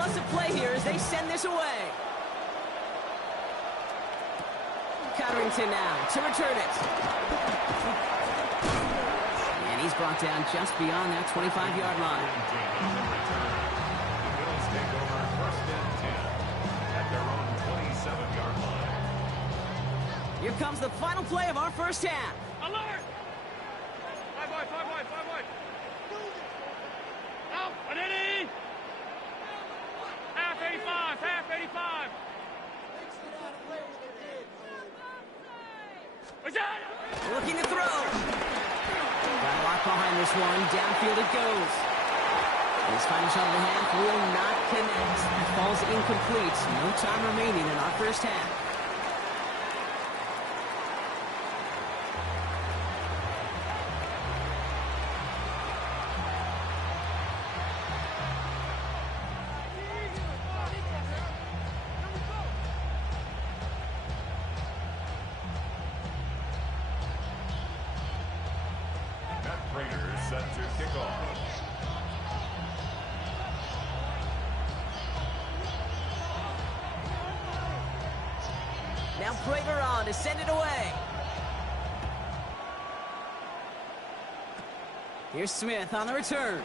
plus of play here as they send this away. Cotterington now to return it. And he's brought down just beyond that 25-yard line. The Bills take over 1st and 10 at their own 27-yard line. Here comes the final play of our first half. Alert! 5 wide, 5 wide, 5 wide. Out, Aditi! Half 85, half 85. Looking to throw. Got a lot behind this one. Downfield it goes. His final shot of the half will not connect. It falls incomplete. No time remaining in our first half. Set to kick off. Now Prater on to send it away. Here's Smith on the return.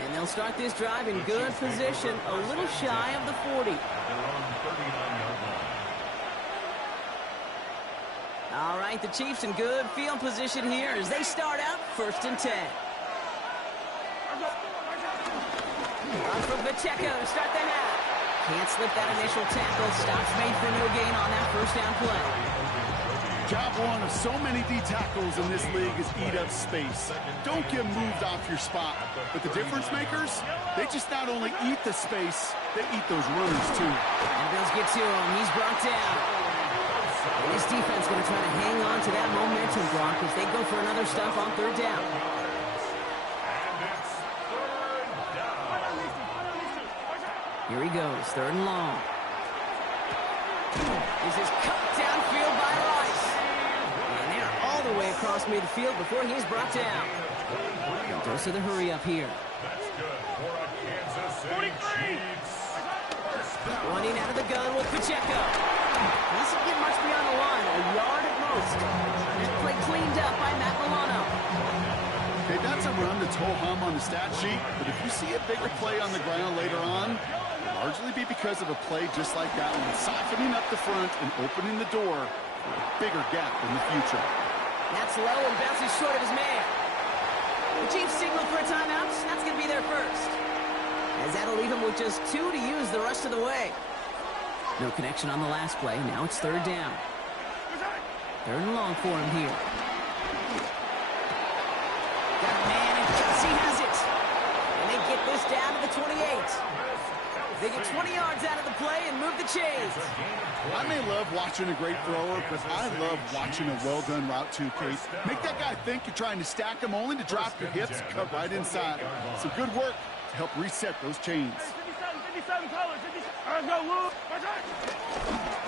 And they'll start this drive in good position, a little shy of the 40. They're on 39-yard line. All right, the Chiefs in good field position here as they start out 1st and 10. On from Pacheco to start the half. Can't slip that initial tackle. Stops made for no gain on that first down play. Job one of so many D tackles in this league is eat up space. Don't get moved off your spot. But the difference makers, they just not only eat the space, they eat those runners too. And Bills get to him. He's brought down. And his defense going to try to hang on to that momentum block as they go for another stop on 3rd down. And it's 3rd down. Here he goes, 3rd and long. This is cut downfield by Rice. And they're all the way across midfield before he's brought down. Dose of the hurry up here. That's good for a Kansas City Chiefs. Running out of the gun with Pacheco. Doesn't get much beyond the line, a yard at most. That play cleaned up by Matt Milano. Okay, that's a run that's ho-hum on the stat sheet, but if you see a bigger play on the ground later on, it'll largely be because of a play just like that one, softening up the front and opening the door for a bigger gap in the future. That's low and bounces short of his man. The Chiefs signal for a timeout. That's going to be their first. As that'll leave him with just 2 to use the rest of the way. No connection on the last play. Now it's 3rd down. 3rd and long for him here. Got a man, and Kelsey has it. And they get this down to the 28. They get 20 yards out of the play and move the chains. I may love watching a great thrower, but I love watching a well-done route too, Kate. Make that guy think you're trying to stack him only to drop your hips and cut right inside. So good work to help reset those chains. 57 colors. Let's go, Lou.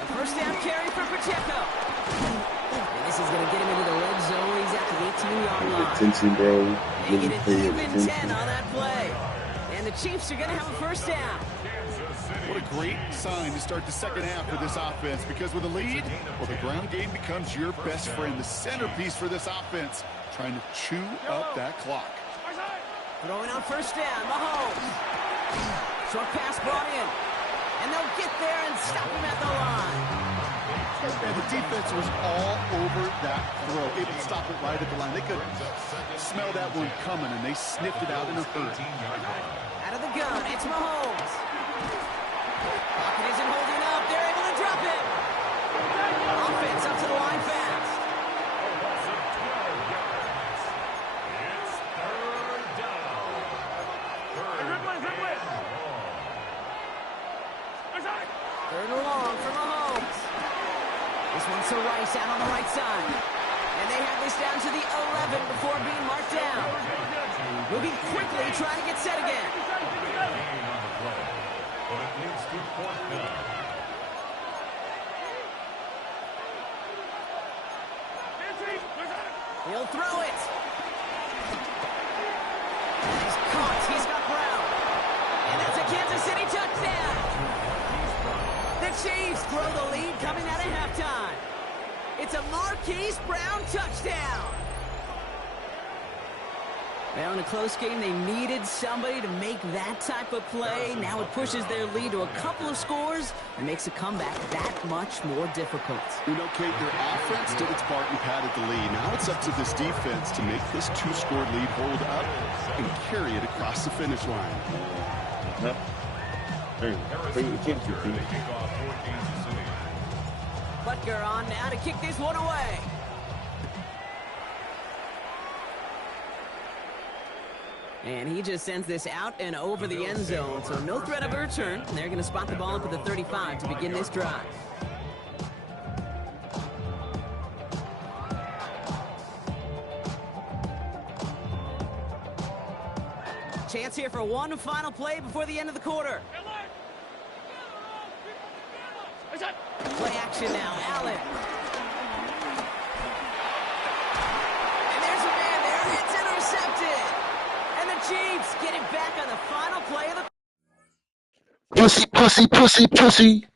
The first down carry for Pacheco. And this is going to get him into the red zone. He's at the 18-yard line. Attention, bro. Making it even 10 on that play. And the Chiefs are going to have a first down. What a great sign to start the second half for this offense, because with a lead, well, the ground game becomes your best friend, the centerpiece for this offense, trying to chew up that clock. Throwing on first down, Mahomes. Short pass brought in. And they'll get there and stop him at the line. And the defense was all over that throw, able to stop it right at the line. They could smell that one coming, and they sniffed it out in a hurry. Out of the gun, it's Mahomes. Pocket isn't holding up. They're able to drop him. Offense up to the line fast. It's 3rd down. 3rd and long for Mahomes. This one's to Rice out on the right side. And they have this down to the 11 before being marked down. Moving quickly, trying to get set again. But it leads to 4th down. He'll throw it. And he's caught. He's got Brown. a Marquise Brown touchdown. Well, in a close game, they needed somebody to make that type of play. Now it pushes their lead to a couple of scores and makes a comeback that much more difficult. You know, Kate, their offense did its part and padded the lead. Now it's up to this defense to make this two-score lead hold up and carry it across the finish line. Butker on now to kick this one away. And he just sends this out and over the end zone. So no threat of a return. They're going to spot the ball up at the 35 to begin this drive. Chance here for one final play before the end of the quarter. Play action now, Allen. And there's a man there. It's intercepted. And the Chiefs get it back on the final play of the... Pussy, pussy, pussy, pussy.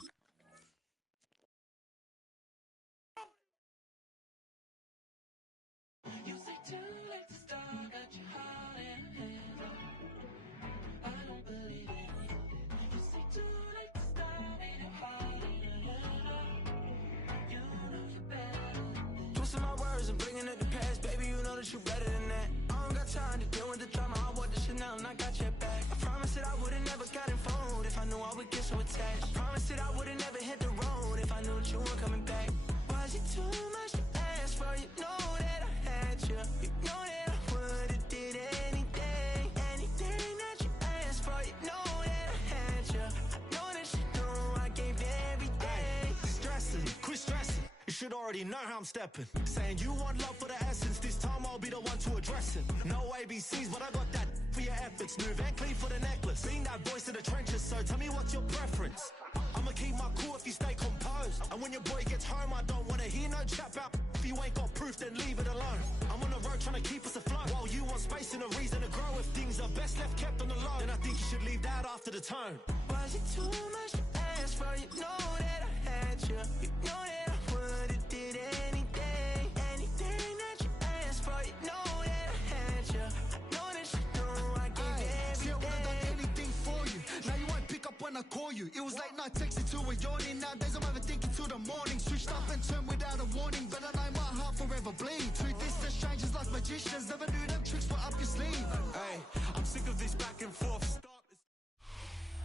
Twisting my words and bringing it to pass, baby, you know that you better than that. I don't got time to deal with the drama, I want the Chanel and I got your back. I promised that I would've never gotten phoned if I knew I would get so attached. I promised that I would've never hit the road if I knew that you weren't coming back. Was it too much to ask for? You know that I had you. You know that I would've did anything, anything that you asked for. You know that I had you. I know that you know I gave everything. Stressing, quit stressing. You should already know how I'm stepping. Saying you want love for the essence, this time I'll be the one to address it. No ABCs, but I got that for your efforts. New Van Cleef for the necklace. Being that voice in the trenches, so tell me what's your preference. I'ma keep my cool if you stay composed. And when your boy gets home, I don't wanna hear no chat about if you ain't got proof, then leave it alone. I'm on the road trying to keep us afloat, while you want space and a reason to grow. If things are best left kept on the low, then I think you should leave that after the tone. Was it too much to ask for? You know that I had you. You know that I would've did anything, anything that you asked for. You know that I had you. I know that you know I gave everything. See, I would've done anything for you. Now you won't pick up when I call you. It was late night texting to a yawning. Nowadays I'm overthinking till the morning. Switched up and turned without a warning, but I know my heart forever bleed. Two distant strangers like magicians. Never knew them tricks were up your sleeve. Hey, I'm sick of this back and forth.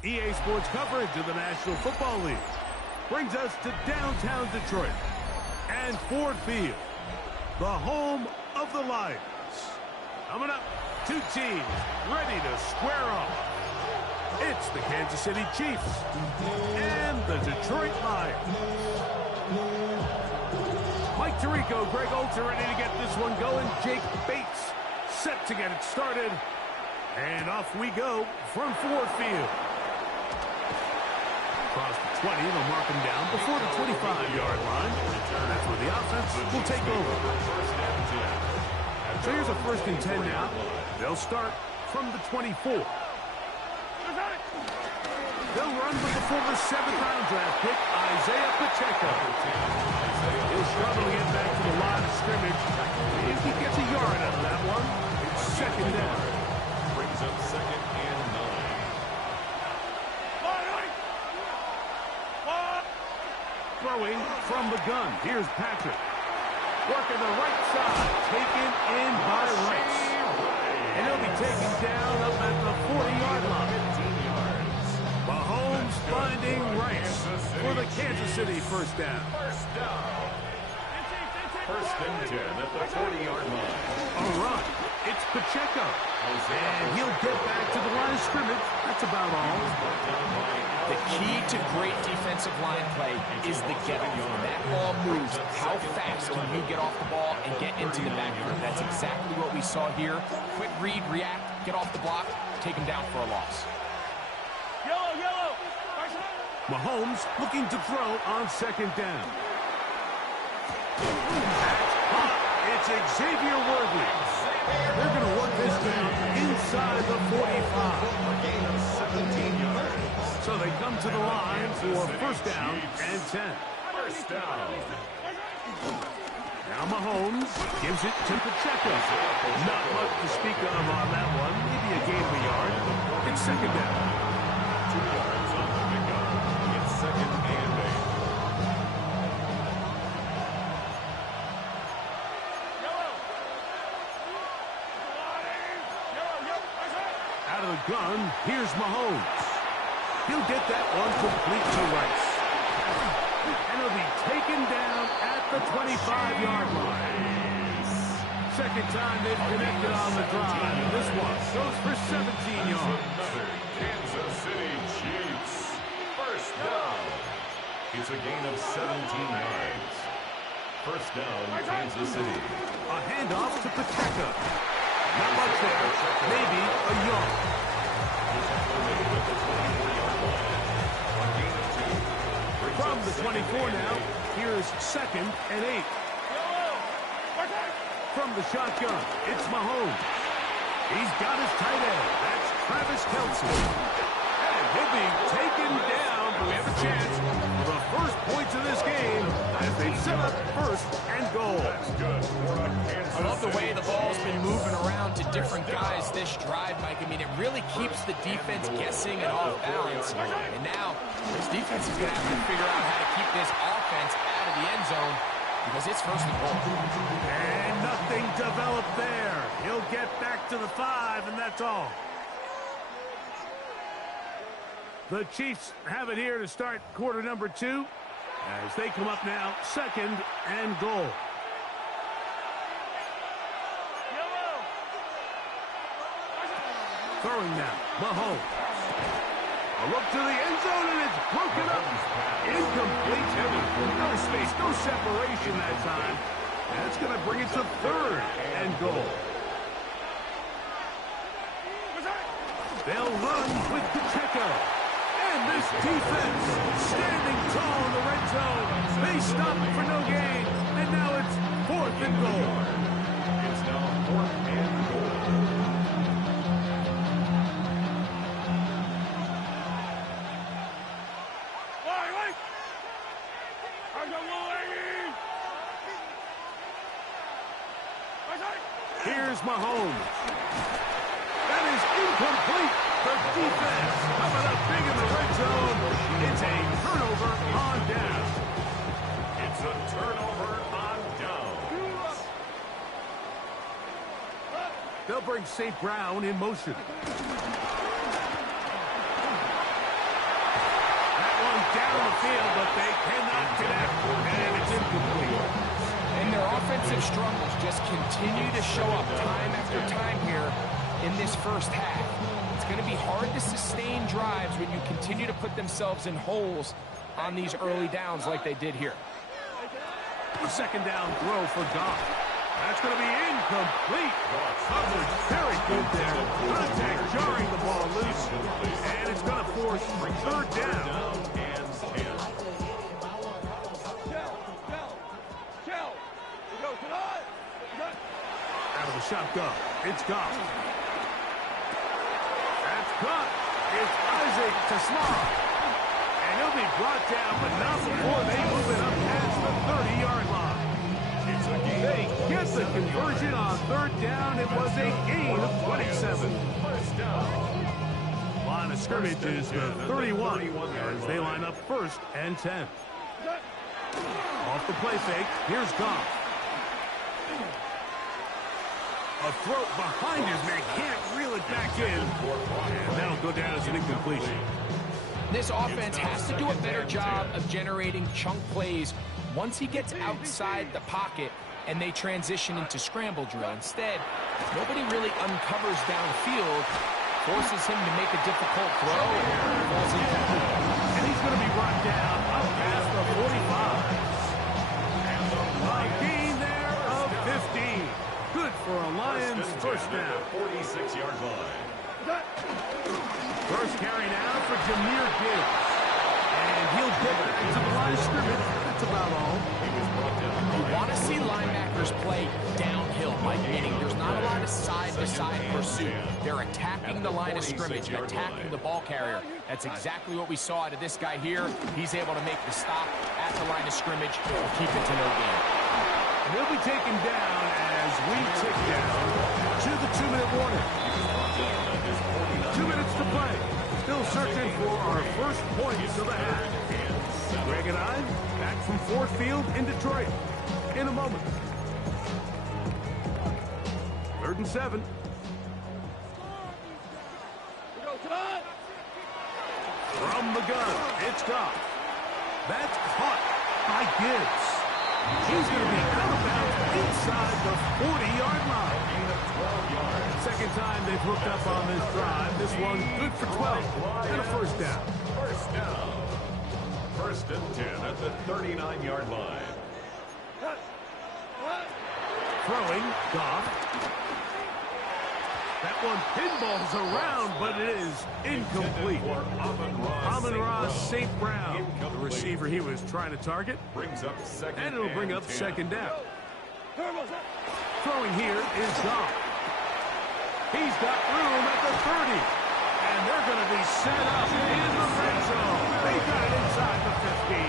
EA Sports coverage of the National Football League brings us to downtown Detroit and Ford Field, the home of the Lions. Coming up, two teams ready to square off. It's the Kansas City Chiefs and the Detroit Lions. Mike Tirico, Greg Olter ready to get this one going. Jake Bates set to get it started. And off we go from Ford Field. Across the 20, they'll mark him down before the 25-yard line. And that's where the offense will take over. So here's a 1st and 10 now. They'll start from the 24. They'll run with the former 7th-round draft pick, Isaiah Pacheco. He'll struggle to get back to the line of scrimmage. If he gets a yard out of that one, it's 2nd down. Brings up 2nd and 9. Throwing from the gun. Here's Patrick. Working the right side. Taken in by Rice. And he'll be taken down up at the 40-yard line. Mahomes finding Rice for the Kansas City 1st down. 1st and 10 at the 40-yard line. A run. It's Pacheco. And he'll get back to the line of scrimmage. That's about all. The key to great defensive line play is the get-off. When that ball moves, how fast can you get off the ball and get into the backfield? That's exactly what we saw here. Quick read, react, get off the block, take him down for a loss. Yellow. Mahomes looking to throw on 2nd down. That's hot. It's Xavier Worthy. They're going to work this down inside the 45. Gain of 17 yards. So they come to the line for 1st down and 10. 1st down. Now Mahomes gives it to Pacheco. Not much to speak of on that one. Maybe a gain of a yard. It's second down. 2 yards on the pickup. It's second and 8. Out of the gun, here's Mahomes. He'll get that one complete to Rice. And he'll be taken down at the 25-yard line. Second time they've connected on the drive. And this one goes for 17 yards. Another Kansas City Chiefs. First down. It's a gain of 17 yards. First down, Kansas City. A handoff to Pacheco. Not much there. Maybe a yard. From the 24 now, here's second and 8. From the shotgun, it's Mahomes. He's got his tight end. That's Travis Kelce. And he'll be taken down. We have a chance for the first points of this game as they set up first and goal. I love the way the ball's been moving around to different guys this drive, Mike. I mean, it really keeps the defense guessing and off balance. And now, this defense is going to have to figure out how to keep this offense out of the end zone because it's first and goal. And nothing developed there. He'll get back to the 5, and that's all. The Chiefs have it here to start quarter number 2 as they come up now second and goal. Throwing now, Mahomes. A look to the end zone, and it's broken up. Incomplete. No space, no separation that time. That's going to bring it to third and goal. They'll run with Pacheco. And this defense standing tall in the red zone. They stop for no gain. And now it's fourth and goal. It's now fourth and goal. Here's Mahomes. That is incomplete. The defense coming up big in the red zone. It's a turnover on down. It's a turnover on down. They'll bring St. Brown in motion. That one down the field, but they cannot connect. And it's incomplete. And their offensive struggles just continue to show up time after time here in this first half. It's going to be hard to sustain drives when you continue to put themselves in holes on these early downs like they did here. A second down throw for Goff. That's going to be incomplete. Coverage very good there. Contact jarring the ball loose. And it's going to force third down. Out of the shotgun, it's Goff. That's caught. It's Isaac to Small. And he'll be brought down, but not before they move it up past the 30-yard line. They get the conversion on third down. It was a gain of 27. Line of scrimmage is the 31 as they line up first and 10. Off the play fake, here's Goff. A throw behind his man, can't reel it back in. And that'll go down as an incompletion. This offense has to do a better job of generating chunk plays once he gets outside the pocket and they transition into scramble drill. Instead, nobody really uncovers downfield, forces him to make a difficult throw, and falls incomplete. And he's going to be brought down up past the 45. A gain there of 15. Good for a Lions first down. 46-yard line. First carry now for Jahmyr Gibbs. And he'll get back to the line of scrimmage. That's about all. You want to see linebackers play downhill, Mike, meaning there's not a lot of side-to-side pursuit. They're attacking the line of scrimmage, attacking the ball carrier. That's exactly what we saw out of this guy here. He's able to make the stop at the line of scrimmage and keep it to no gain. And he'll be taken down as we tick down to the 2-minute warning. 2 minutes to play. Still searching for our first points of the half. Greg and I back from Ford Field in Detroit in a moment. 3rd and 7. From the gun, it's Goff. That's caught by Gibbs. He's going to be out of bounds inside the 40-yard line. Second time they've hooked up on this drive. This one good for 12 and a first down. First down. 1st and 10 at the 39-yard line. Throwing, Goff. That one pinballs around, but it is incomplete. Amon-Ra St. Brown, the receiver he was trying to target. Brings up second and it'll bring up 10. second down. Throwing here is Goff. He's got room at the 30. And they're going to be set up in the red zone. They got it inside the 15.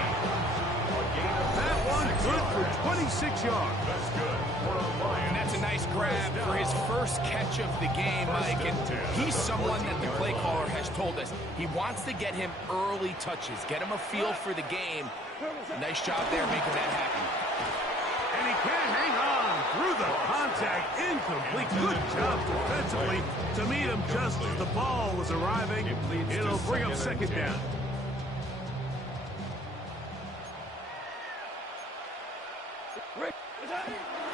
That one good for 26 yards. That's good for a Lions. And that's a nice grab for his first catch of the game, Mike. And he's someone that the play caller has told us he wants to get him early touches, get him a feel for the game. Nice job there making that happen. And he can hang on through the contact. Incomplete. Good job defensively to meet him just as the ball was arriving. It'll bring up second down.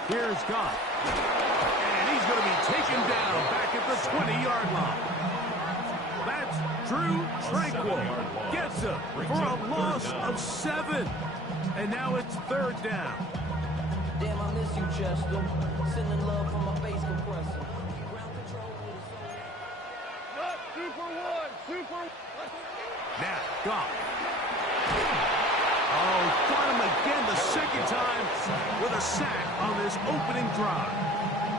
Here's Goff. And he's going to be taken down back at the 20-yard line. That's Drew Tranquil. Gets him for a loss of 7. And now it's 3rd down. Damn, I miss you, Chester. Sending love from my bass compressor. Ground control with a Now, Goff. Oh, got him again the second time with a sack on this opening drive.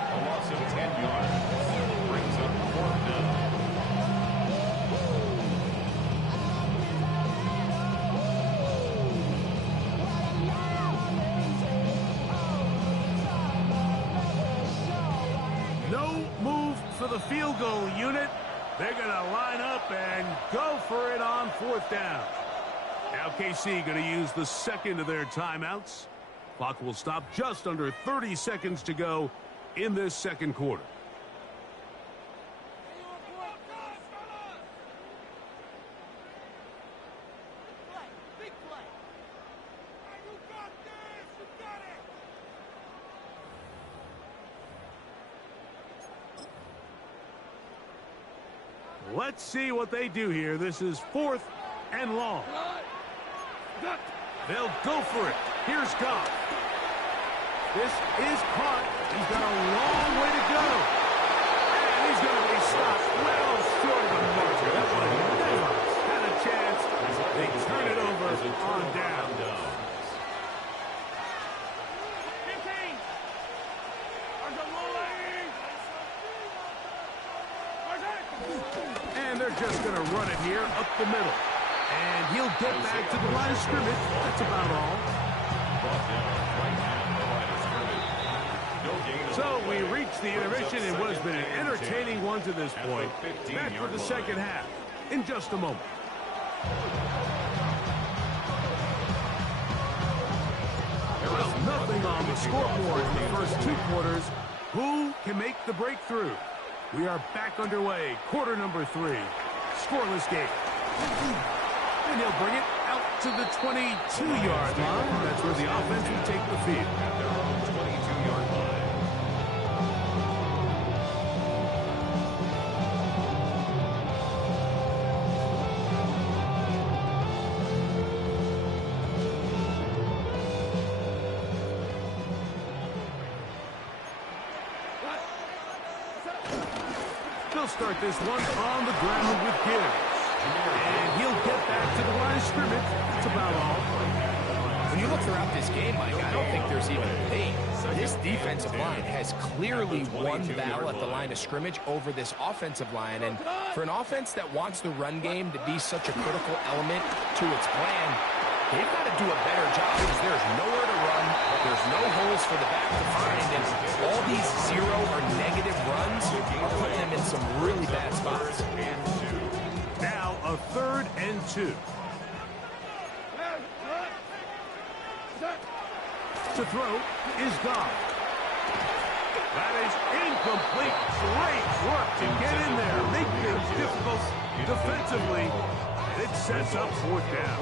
A loss of 10 yards. Brings up 4th down. No move for the field goal unit. They're going to line up and go for it on 4th down. Now KC going to use the second of their timeouts. Clock will stop just under 30 seconds to go in this second quarter. Let's see what they do here. This is 4th and long. They'll go for it. Here's Goff. This is caught. He's got a long way to go. And he's going to be stopped well short of the marker. That one never had a chance. They turn it over on down. And they're just going to run it here up the middle. And he'll get back to the line of scrimmage. That's about all. So we reached the intermission. It was been an entertaining one to this point. Back for the second half in just a moment. Well, nothing on the scoreboard in the first 2 quarters. Who can make the breakthrough? We are back underway. Quarter number 3. Scoreless game. And he'll bring it out to the 22-yard line. That's where the offense will take the field. 22-yard line. They'll start this one on the ground with Gibbs. And he'll get back to the line of scrimmage. That's about all. When you look throughout this game, Mike, I don't think there's even a debate. This defensive line has clearly won the battle at the line of scrimmage over this offensive line. And for an offense that wants the run game to be such a critical element to its plan, they've got to do a better job because there's nowhere to run, there's no holes for the back to find, and all these zero or negative runs are putting them in some really bad spots. Now a 3rd and 2. To throw is Goff. That is incomplete. Great work to get in there. Make things difficult defensively. It sets up 4th down.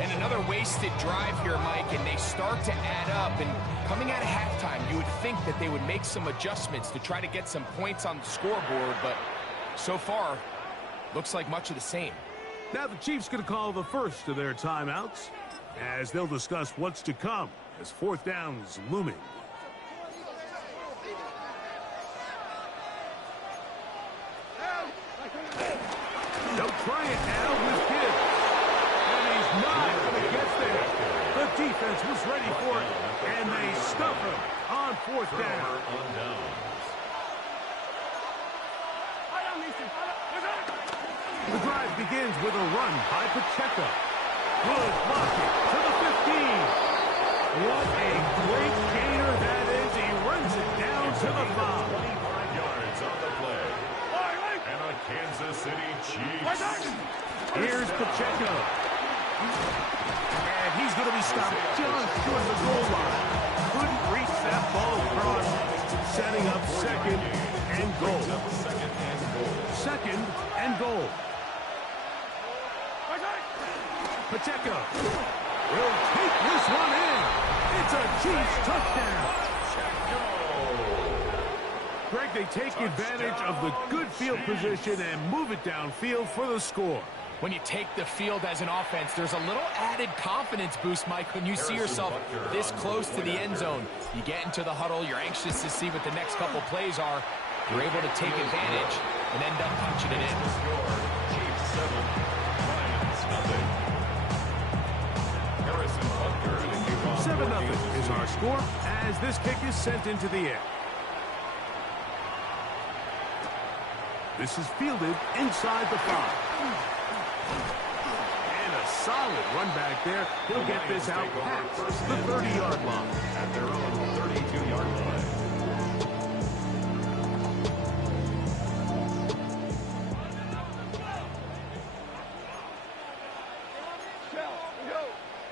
And another wasted drive here, Mike, and they start to add up. And coming out of halftime, you would think that they would make some adjustments to try to get some points on the scoreboard, but so far, looks like much of the same. Now the Chiefs going to call the first of their timeouts as they'll discuss what's to come as 4th down is looming. They'll try it now with Gibbs. And he's not going to get there. The defense was ready for it, and they stuff him on 4th down. The drive begins with a run by Pacheco. Good blocking to the 15. What a great gainer that is. He runs it down to the 5. 25 yards on the play. And a Kansas City Chiefs. Here's Pacheco. And he's going to be stopped just short of the goal line. Couldn't reach that ball across, setting up 2nd and goal. 2nd and goal. Pacheco will take this one in. It's a Chiefs touchdown. Greg, they take advantage of the good field position and move it downfield for the score. When you take the field as an offense, there's a little added confidence boost, Mike, when you see yourself this close to the end zone. You get into the huddle, you're anxious to see what the next couple plays are. You're able to take advantage and end up punching it in. Chiefs 7, Lions nothing. 7-0 is our score as this kick is sent into the air. This is fielded inside the 5. And a solid run back there. He'll get this out past the 30-yard line. At their own 32-yard line.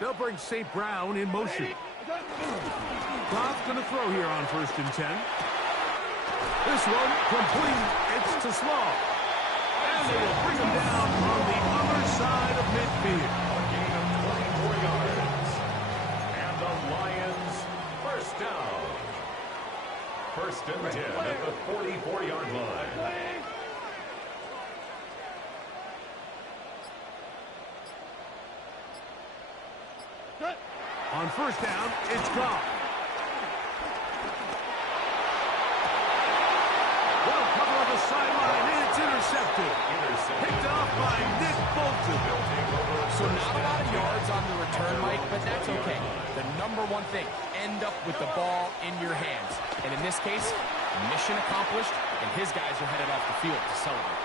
They'll bring St. Brown in motion. Goff's going to throw here on 1st and 10. This one complete. It's to Slaw. And they will bring him down on the other side of midfield. A gain of 24 yards. And the Lions 1st down. 1st and 10 at the 44-yard line. On 1st down, it's Goff. Well cover on the sideline, and it's intercepted. Picked off by Nick Bolton. So not a lot of yards on the return, Mike, but that's okay. The number one thing, end up with the ball in your hands. And in this case, mission accomplished, and his guys are headed off the field to celebrate.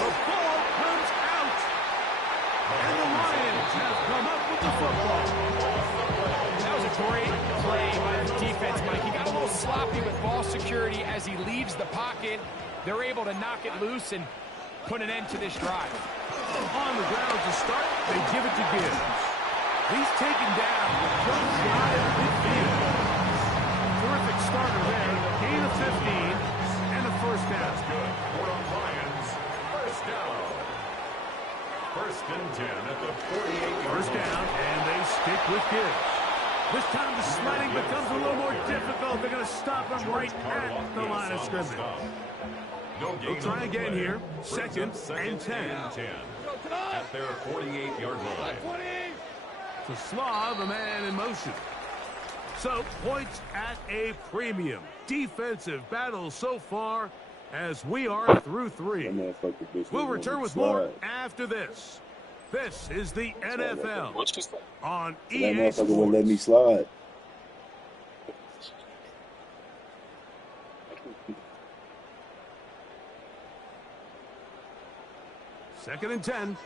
The ball comes out. And the Lions have come up with the football. That was a great play by the defense, Mike. He got a little sloppy with ball security as he leaves the pocket. They're able to knock it loose and put an end to this drive. On the ground to start, they give it to Gibbs. He's taken down just shy of midfield. Terrific starter there. Gain of 15 and a 1st down. Good for the Lions. 1st down. 1st and 10 at the 48-yard 1st down, and they stick with Gibbs. This time the sliding becomes a little more difficult. They're going to stop him right at the line of scrimmage. They'll try again here. 2nd and 10. At their 48-yard line. To Slaw, the man in motion. So, points at a premium. Defensive battle so far as we are through 3. We'll return with more after this. This is the NFL on EA Sports. Wouldn't let me slide. Second and 10.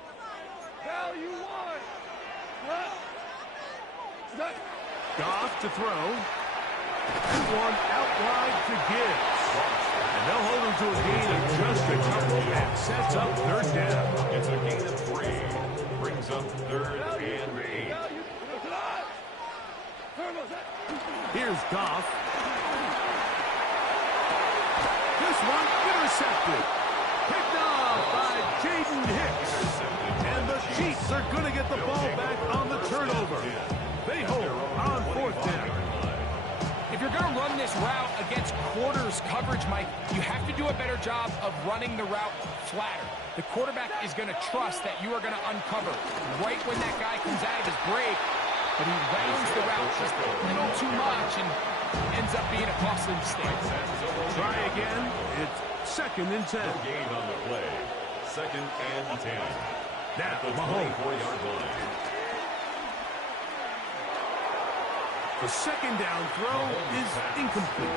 Goff to throw. And one out wide to Gibbs. And they'll hold him to a gain of just a couple and sets up third down. It's a gain of 3. Brings up 3rd and 8. Here's Goff. This one intercepted. Picked off by Jaden Hicks. And the Chiefs are going to get the ball back on the turnover. They hold on 4th down. If you're going to run this route against quarters coverage, Mike, you have to do a better job of running the route flatter. The quarterback is going to trust that you are going to uncover right when that guy comes out of his break, but he rounds the route just a little too much and ends up being a costly mistake. Try again. It's 2nd and 10. Gain on the play. 2nd and 10. Now, The Mahomes. 24-yard line. The 2nd down throw is incomplete.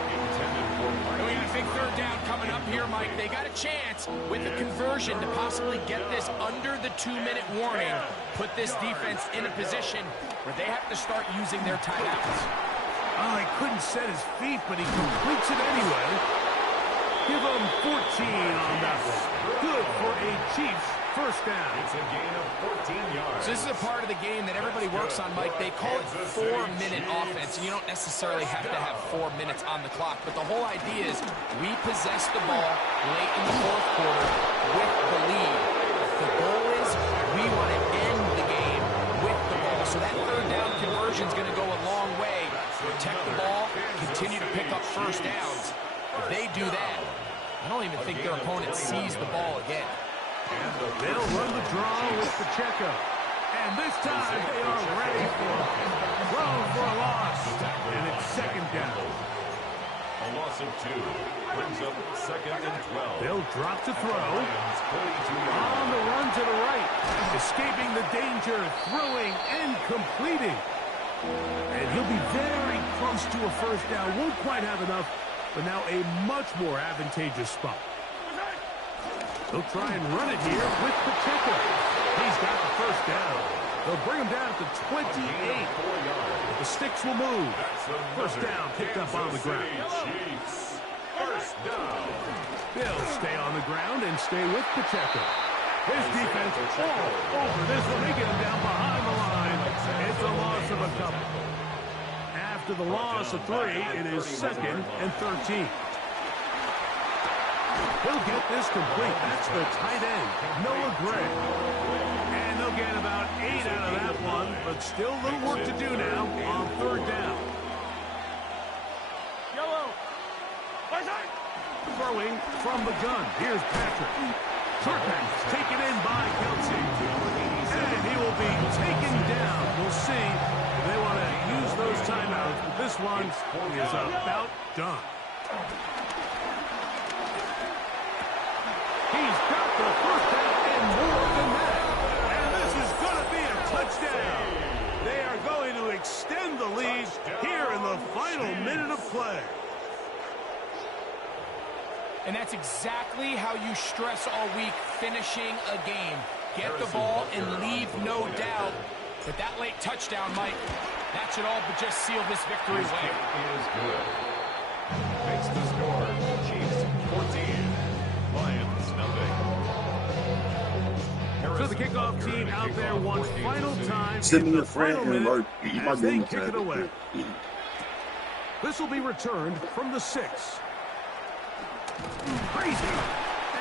Doing a big 3rd down coming up here, Mike. They got a chance with the conversion to possibly get this under the 2-minute warning, put this defense in a position where they have to start using their timeouts. Oh, he couldn't set his feet, but he completes it anyway. Give him 14 on that one. Good for a Chiefs first down. It's a gain of 14 yards. So this is a part of the game that everybody works on, Mike. They call it 4-minute offense, and you don't necessarily have to have 4 minutes on the clock. But the whole idea is we possess the ball late in the 4th quarter with the lead. The goal is we want to end the game with the ball. So that 3rd down conversion is going to go a long way. Protect the ball, continue to pick up first downs. If they do that, I don't even think their opponent sees the ball again. They'll run the draw with Pacheco. And this time they are ready for it. Thrown for a loss. And it's 2nd down. A loss of 2. Brings up 2nd and 12. They'll drop to throw. 42 yards. On the run to the right. Escaping the danger, throwing and completing. And he'll be very close to a first down. Won't quite have enough, but now a much more advantageous spot. They'll try and run it here with Pacheco. He's got the first down. They'll bring him down to 28. The sticks will move. First down picked up on the ground. Chiefs. First down. They'll stay on the ground and stay with Pacheco. His defense all over this one. They get him down behind the line. It's a loss of a couple. After the loss of 3, it is 2nd and 13. He'll get this complete. That's the tight end, Noah Gray. And they'll get about 8 out of that one, but still a little work to do now on 3rd down. Throwing from the gun. Here's Patrick. Short pass taken in by Kelsey. And he will be taken down. We'll see. They want to use those timeouts, but this one is about done. He's got the first down and more than that. And this is going to be a touchdown. They are going to extend the lead here in the final minute of play. And that's exactly how you stress all week, finishing a game. Get the ball and leave no doubt. But that late touchdown, Mike, that should all but just seal this victory away. Is good. Makes the score. Chiefs 14. Lions nothing. So the kickoff team out there one final time. Send me in a the friend final and minute my as they game kick it time. away. This will be returned from the 6. Crazy.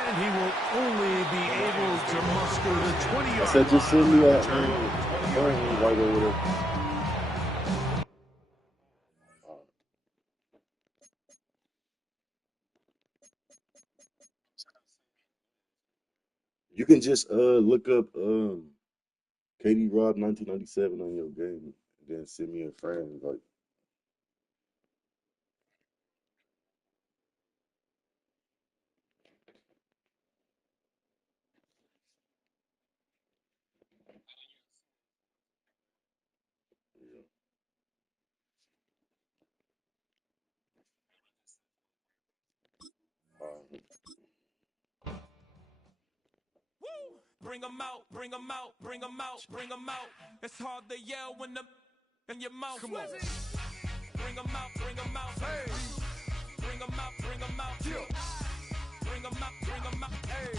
And he will only be able to muster the 20-yard I said, just send me a right over there. You can just look up KD Rob 1997 on your game, and then send me a friend. Like, bring 'em out, bring 'em out, bring 'em out, bring 'em out. It's hard to yell when the in your mouth. Come on. Bring 'em out, bring 'em out. Hey. Bring 'em out, bring 'em out. Yeah. Bring 'em out, bring 'em out. Hey.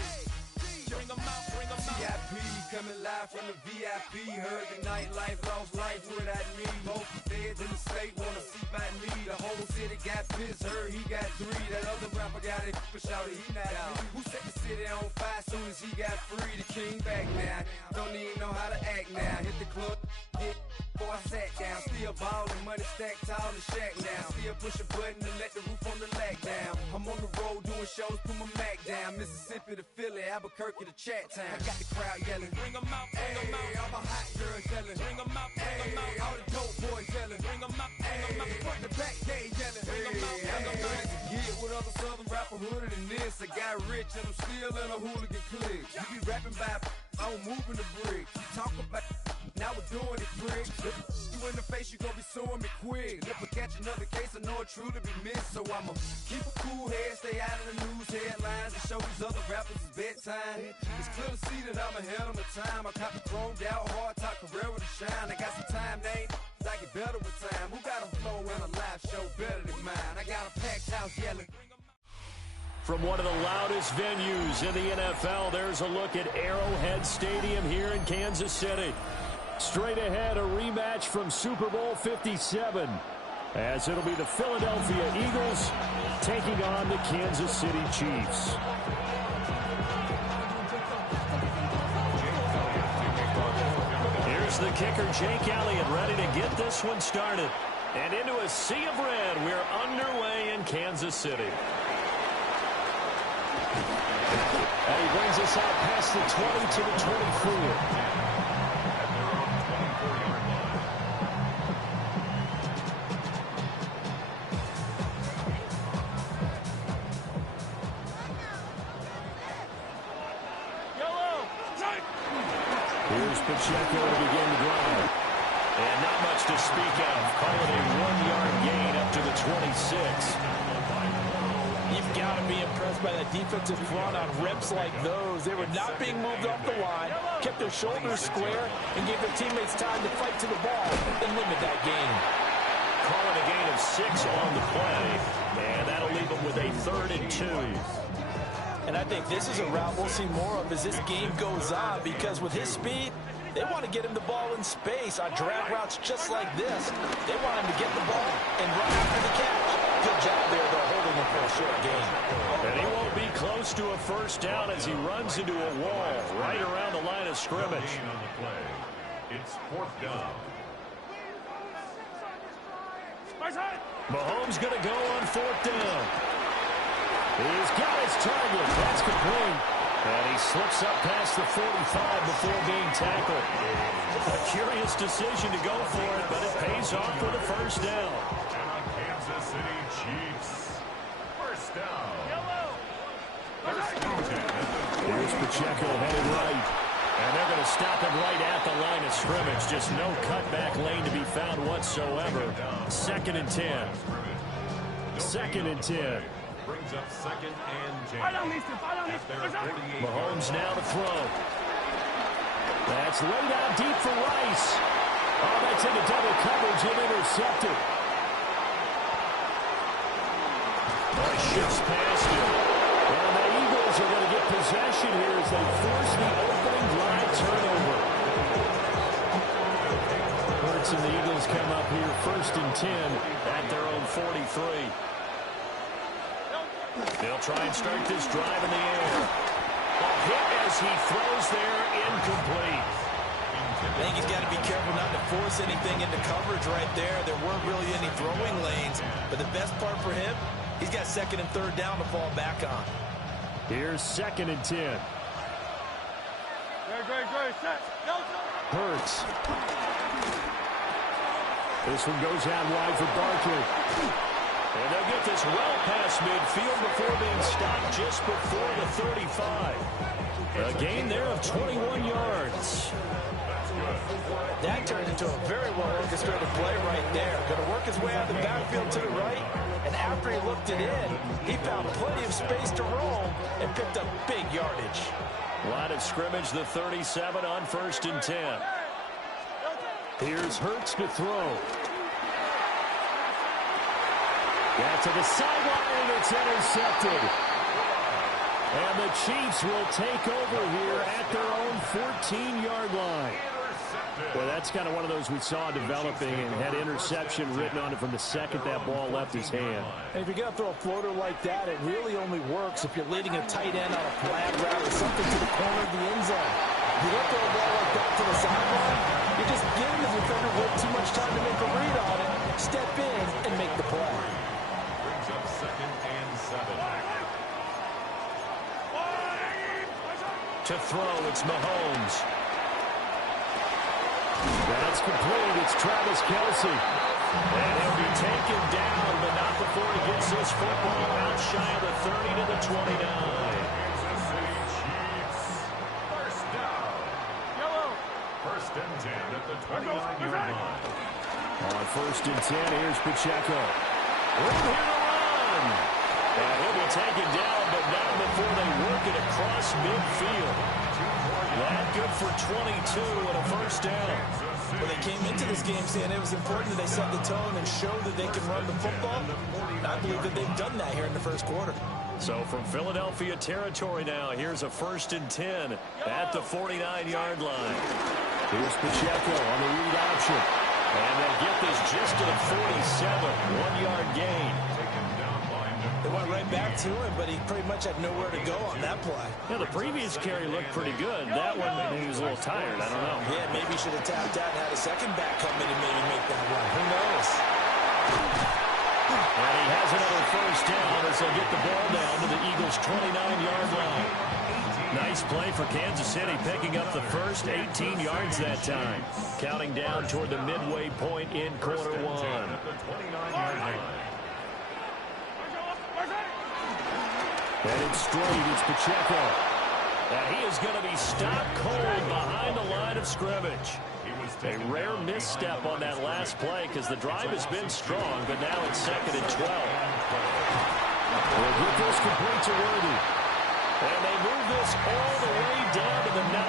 Bring 'em out, bring 'em out. VIP coming live from the VIP. Heard the nightlife, lost life without me. Both feds in the state wanna see by me. The whole city got pissed, heard he got 3. That other rapper got it, but shouted he not out. Who set the city on fire soon as he got free? The king back now, don't even know how to act now. Hit the club, hit. Before I sat down, still ballin', money stacked tall in shack now. Still push a button to let the roof on the lag down. I'm on the road doing shows, put my Mac down. Mississippi to Philly, Albuquerque to Chat Town. I got the crowd yelling, bring 'em out, bring 'em out. All my hot girls yelling, bring 'em out, bring 'em out. All the dope boys yelling, bring 'em out, bring 'em out. Front the back, they yelling, bring 'em out, bring 'em out. Get with other southern rapper hooded than this. I got rich and I'm still in a hooligan clique. You be rapping by, I'm moving the bricks. You talk about, now we're doing it, prick. You in the face, you gon' be suing me quick. If I catch another case, I know it truly be missed. So I'ma keep a cool head, stay out of the news headlines, and show these other rappers it's bedtime. It's clear to see that I'm ahead of my time. I cop the chromed out, hard top career with a shine. I got some time, name. I get better with time. Who got a flow and a live show better than mine? I got a packed house yelling. From one of the loudest venues in the NFL, there's a look at Arrowhead Stadium here in Kansas City. Straight ahead, a rematch from Super Bowl 57, as it'll be the Philadelphia Eagles taking on the Kansas City Chiefs. Here's the kicker, Jake Elliott, ready to get this one started. And into a sea of red, we're underway in Kansas City. And he brings us out past the 20 to the 24. Here's Pacheco to begin the drive. And not much to speak of. Call it a 1-yard gain up to the 26. You've got to be impressed by that defensive front on reps like those. They were not being moved off the line, kept their shoulders square, and gave their teammates time to fight to the ball and limit that gain. Call it a gain of 6 on the play, and that'll leave them with a 3rd and 2. And I think this is a route we'll see more of as this game goes on, because with his speed, they want to get him the ball in space on drag routes just like this. They want him to get the ball and run after the catch. Good job there, though, holding him for a short gain. And he won't be close to a first down as he runs into a wall right around the line of scrimmage. On the play. It's 4th down. Mahomes going to go on 4th down. He's got his target. That's complete. And he slips up past the 45 before being tackled. A curious decision to go for it, but it pays off for the first down. Kansas City Chiefs. First down. Here's Pacheco headed right. And they're going to stop him right at the line of scrimmage. Just no cutback lane to be found whatsoever. 2nd and 10. 2nd and 10. Brings up 2nd and 10. Mahomes now to throw. That's laid out deep for Rice. Oh, that's into double coverage and intercepted. Shifts past him. And the Eagles are going to get possession here as they force the opening drive turnover. Hurts and the Eagles come up here 1st and 10 at their own 43. They'll try and start this drive in the air. A hit as he throws there, incomplete. I think he's got to be careful not to force anything into coverage right there. There weren't really any throwing lanes, but the best part for him, he's got 2nd and 3rd down to fall back on. Here's 2nd and 10. Hurts. This one goes out wide for Barkley. And they'll get this well past midfield before being stopped just before the 35. A gain there of 21 yards. That turned into a very well-orchestrated play right there. Going to work his way out of the backfield to the right, and after he looked it in, he found plenty of space to roam and picked up big yardage. A lot of of scrimmage, the 37 on 1st and 10. Here's Hurts to throw. Got to the sideline, and it's intercepted. And the Chiefs will take over here at their own 14-yard line. Well, that's kind of one of those we saw developing and had interception written on it from the second that ball left his hand. And if you're going to throw a floater like that, it really only works if you're leading a tight end on a flag route or something to the corner of the end zone. If you don't throw a ball like that to the sideline, you're just giving the defender way too much time to make a read on it, step in, and make the play. Brings up 2nd and 7. To throw, it's Mahomes. That's complete. It's Travis Kelce. And he'll be taken down, but not before he gets this football out shy of the 30 to the 29. Kansas City Chiefs. First down. Yellow. 1st and 10 at the 29-yard line. On 1st and 10, here's Pacheco. Room here to run. And he'll be taken down, but not before they work it across midfield. That good for 22 and a 1st down. Well, they came into this game saying it was important that they set the tone and show that they can run the football. And I believe that they've done that here in the 1st quarter. So from Philadelphia territory now, here's a 1st and 10 at the 49-yard line. Here's Pacheco on the read option. And they'll get this just to the 47, 1-yard gain. They went right back to him, but he pretty much had nowhere to go on that play. Yeah, the previous carry looked pretty good. That one, he was a little tired. I don't know. Yeah, maybe he should have tapped out and had a second back come in and maybe make that run. Who knows? And he has another 1st down as they'll get the ball down to the Eagles' 29-yard line. Nice play for Kansas City, picking up the first 18 yards that time. Counting down toward the midway point in quarter 1. And it's straight, it's Pacheco. And he is going to be stopped cold behind the line of scrimmage. A rare misstep on that last play because the drive has been strong, but now it's 2nd and 12. We'll get this complete to Worthy. And they move this all the way down to the 9.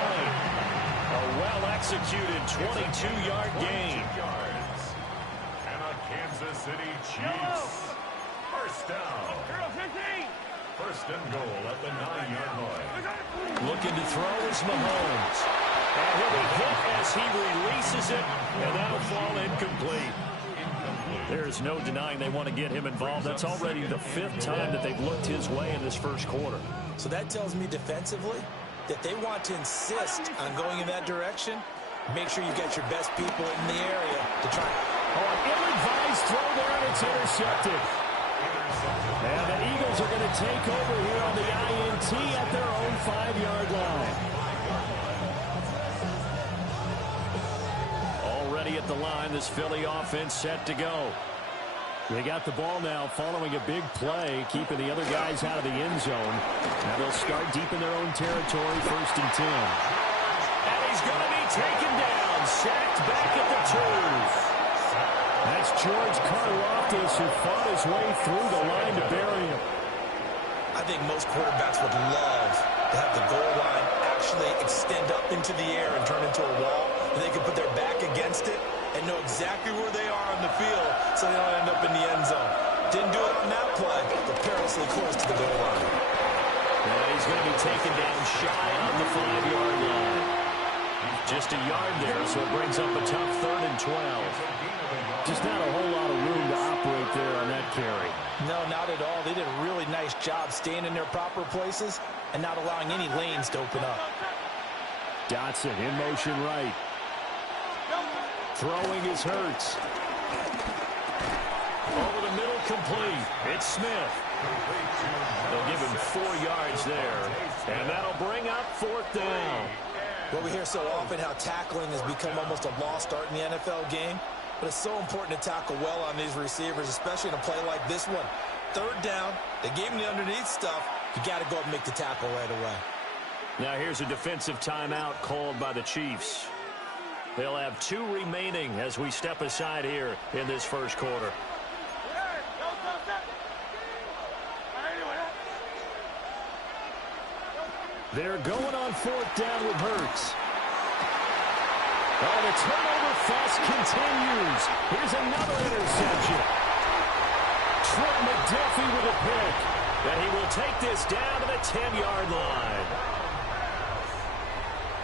A well-executed 22-yard gain. And a Kansas City Chiefs. 1st down. 1st and goal at the 9-yard line. Looking to throw is Mahomes. And he'll be hit as he releases it, and that'll fall incomplete. There is no denying they want to get him involved. That's already the 5th time that they've looked his way in this 1st quarter. So that tells me defensively that they want to insist on going in that direction. Make sure you get your best people in the area to try. Oh, an ill-advised throw there, and it's intercepted. And the Eagles are going to take over here on the INT at their own 5-yard line. Already at the line, this Philly offense set to go. They got the ball now following a big play, keeping the other guys out of the end zone. Now they'll start deep in their own territory, 1st and 10. And he's going to be taken down, sacked back at the 2. That's George Karlaftis, who fought his way through the line to bury him. I think most quarterbacks would love to have the goal line actually extend up into the air and turn into a wall, and they can put their back against it and know exactly where they are on the field so they don't end up in the end zone. Didn't do it on that play, but perilously close to the goal line. And he's going to be taken down shy on the 5-yard line. Just a yard there, so it brings up a tough 3rd and 12. Just not a whole lot of room to operate there on that carry. No, not at all. They did a really nice job staying in their proper places and not allowing any lanes to open up. Dotson in motion right. Throwing is Hurts. Over the middle, complete. It's Smith. They'll give him 4 yards there, and that'll bring up 4th down. Well, we hear so often how tackling has become almost a lost art in the NFL game, but it's so important to tackle well on these receivers, especially in a play like this one. 3rd down, they gave him the underneath stuff. You got to go up and make the tackle right away. Now here's a defensive timeout called by the Chiefs. They'll have 2 remaining as we step aside here in this 1st quarter. They're going on 4th down with Hurts. Oh, the turnover fuss continues. Here's another interception. Trent McDuffie with a pick. And he will take this down to the 10-yard line.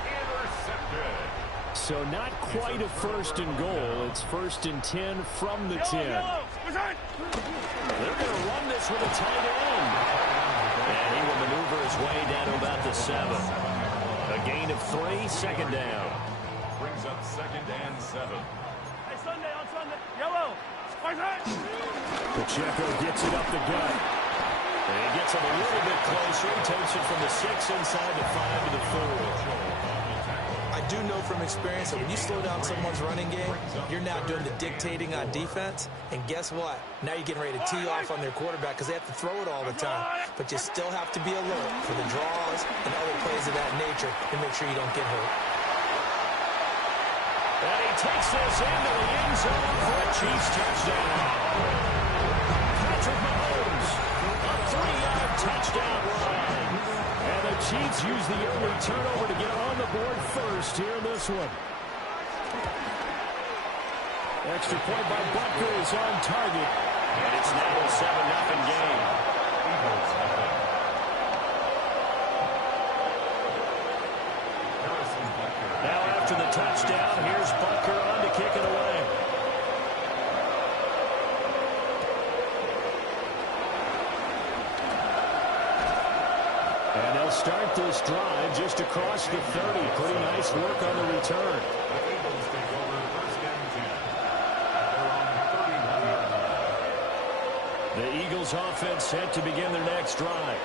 Intercepted. So not quite a 1st and goal. It's 1st and 10 from the 10. They're going to run this with a tight end. And he will maneuver his way down to about the 7. A gain of 3, 2nd down. Brings up 2nd and 7. Hey, Sunday on Sunday. Yellow. Pacheco gets it up the gut. And he gets it a little bit closer. He takes it from the 6 inside the 5 to the 4. I do know from experience that when you slow down someone's running game, you're now doing the dictating on defense. And guess what? Now you're getting ready to tee off on their quarterback because they have to throw it all the time. But you still have to be alert for the draws and other plays of that nature to make sure you don't get hurt. And he takes this into the end zone for a Chiefs touchdown. Patrick Mahomes, a 3-yard touchdown run. And the Chiefs use the early turnover to get on the board first here in this one. Extra point by Butker is on target. And it's now a 7-0 game. Now after the touchdown, here's Butker on to kick it away. And they'll start this drive just across the 30. Pretty nice work on the return. The Eagles offense set to begin their next drive.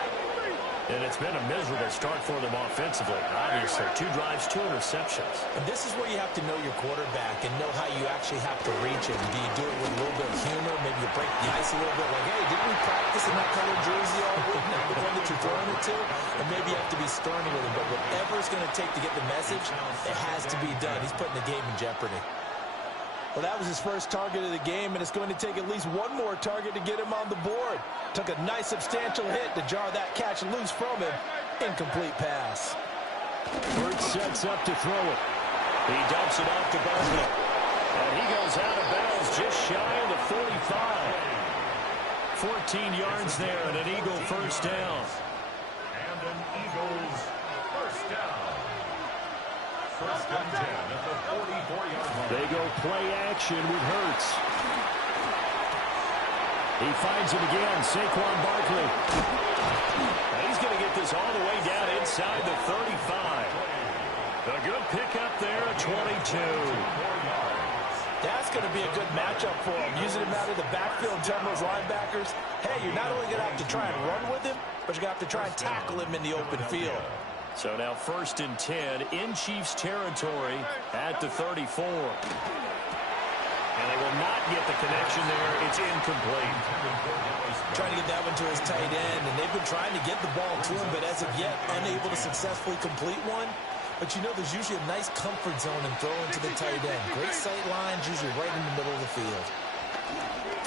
And it's been a miserable start for them offensively. Obviously, 2 drives, 2 interceptions. And this is where you have to know your quarterback and know how you actually have to reach him. Do you do it with a little bit of humor? Maybe you break the ice a little bit. Like, hey, didn't we practice in that color jersey all week? The one that you're throwing it to? And maybe you have to be stern with him. But whatever it's going to take to get the message, it has to be done. He's putting the game in jeopardy. Well, that was his first target of the game, and it's going to take at least one more target to get him on the board. Took a nice substantial hit to jar that catch loose from him. Incomplete pass. Hurts sets up to throw it. He dumps it off to Barkley. And he goes out of bounds just shy of the 45. 14 yards there and an Eagle first down. And an Eagles first down. First and 10 at the 44-yard line. They go play action with Hurts. He finds him again, Saquon Barkley. And he's going to get this all the way down inside the 35. A good pickup there at 22. That's going to be a good matchup for him. Using him out of the backfield, telling those linebackers, hey, you're not only going to have to try and run with him, but you're going to have to try and tackle him in the open field. So now 1st and 10 in Chiefs territory at the 34. And they will not get the connection there. It's incomplete. Trying to get that one to his tight end, and they've been trying to get the ball to him, but as of yet, unable to successfully complete one. But you know, there's usually a nice comfort zone in throwing to the tight end. Great sight lines, usually right in the middle of the field.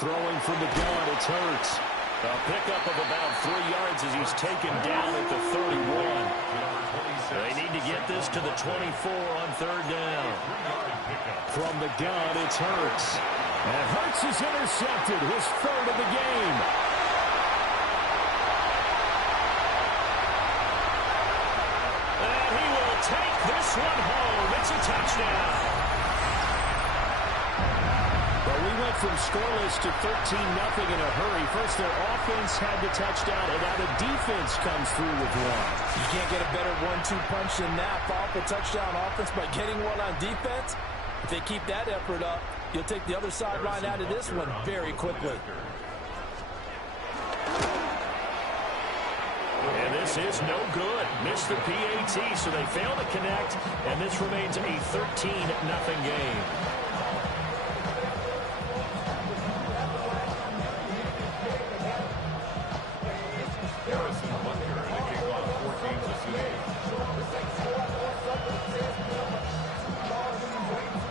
Throwing from the gun, it's Hurts. A pickup of about 3 yards as he's taken down at the 31. They need to get this to the 24 on 3rd down. From the gun, it's Hurts. And Hurts is intercepted, his 3rd of the game. And he will take this one home. It's a touchdown. Well, we went from scoreless to 13-0 in a hurry. First, their offense had the touchdown, and now the defense comes through with one. You can't get a better 1-2 punch than that. Follow up a touchdown offense by getting one on defense. If they keep that effort up, you'll take the other sideline out of this one very quickly. And this is no good. Missed the PAT, so they fail to connect, and this remains a 13-0 game.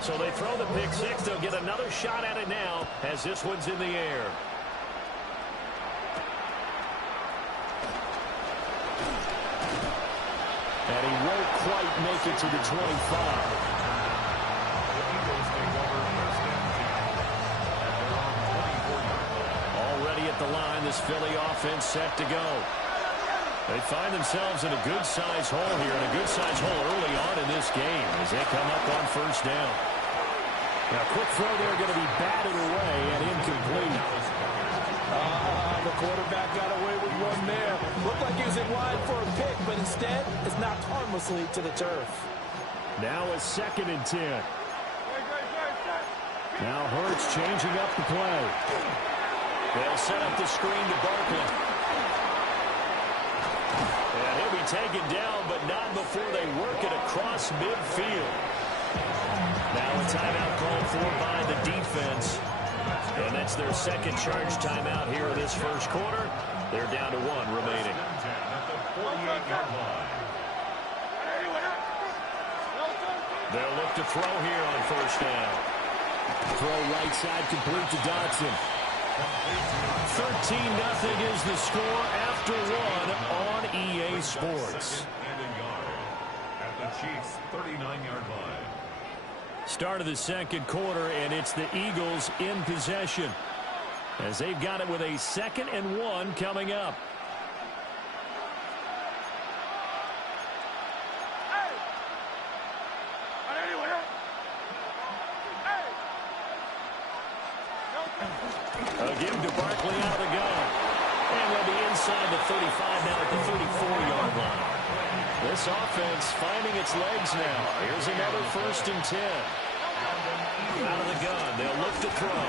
So they throw the pick six. They'll get another shot at it now as this one's in the air. And he won't quite make it to the 25. Already at the line, this Philly offense set to go. They find themselves in a good-sized hole here, and a good-sized hole early on in this game as they come up on first down. Now, quick throw there going to be batted away and incomplete. The quarterback got away with one there. Looked like he was in line for a pick, but instead, it's knocked harmlessly to the turf. Now a 2nd and 10. Now Hurts changing up the play. They'll set up the screen to Barkley. And he'll be taken down, but not before they work it across midfield. Now a timeout called for by the defense. And that's their second charge timeout here in this first quarter. They're down to 1 remaining. They'll look to throw here on first down. Throw right side complete to Dotson. 13-0 is the score after 1 on EA Sports. At the Chiefs' 39-yard line. Start of the second quarter, and it's the Eagles in possession as they've got it with a 2nd and 1 coming up. Give to Barkley out of the gun. And they'll be inside the 35 now at the 34-yard line. This offense finding its legs now. Here's another 1st and 10. Out of the gun. They'll look to throw.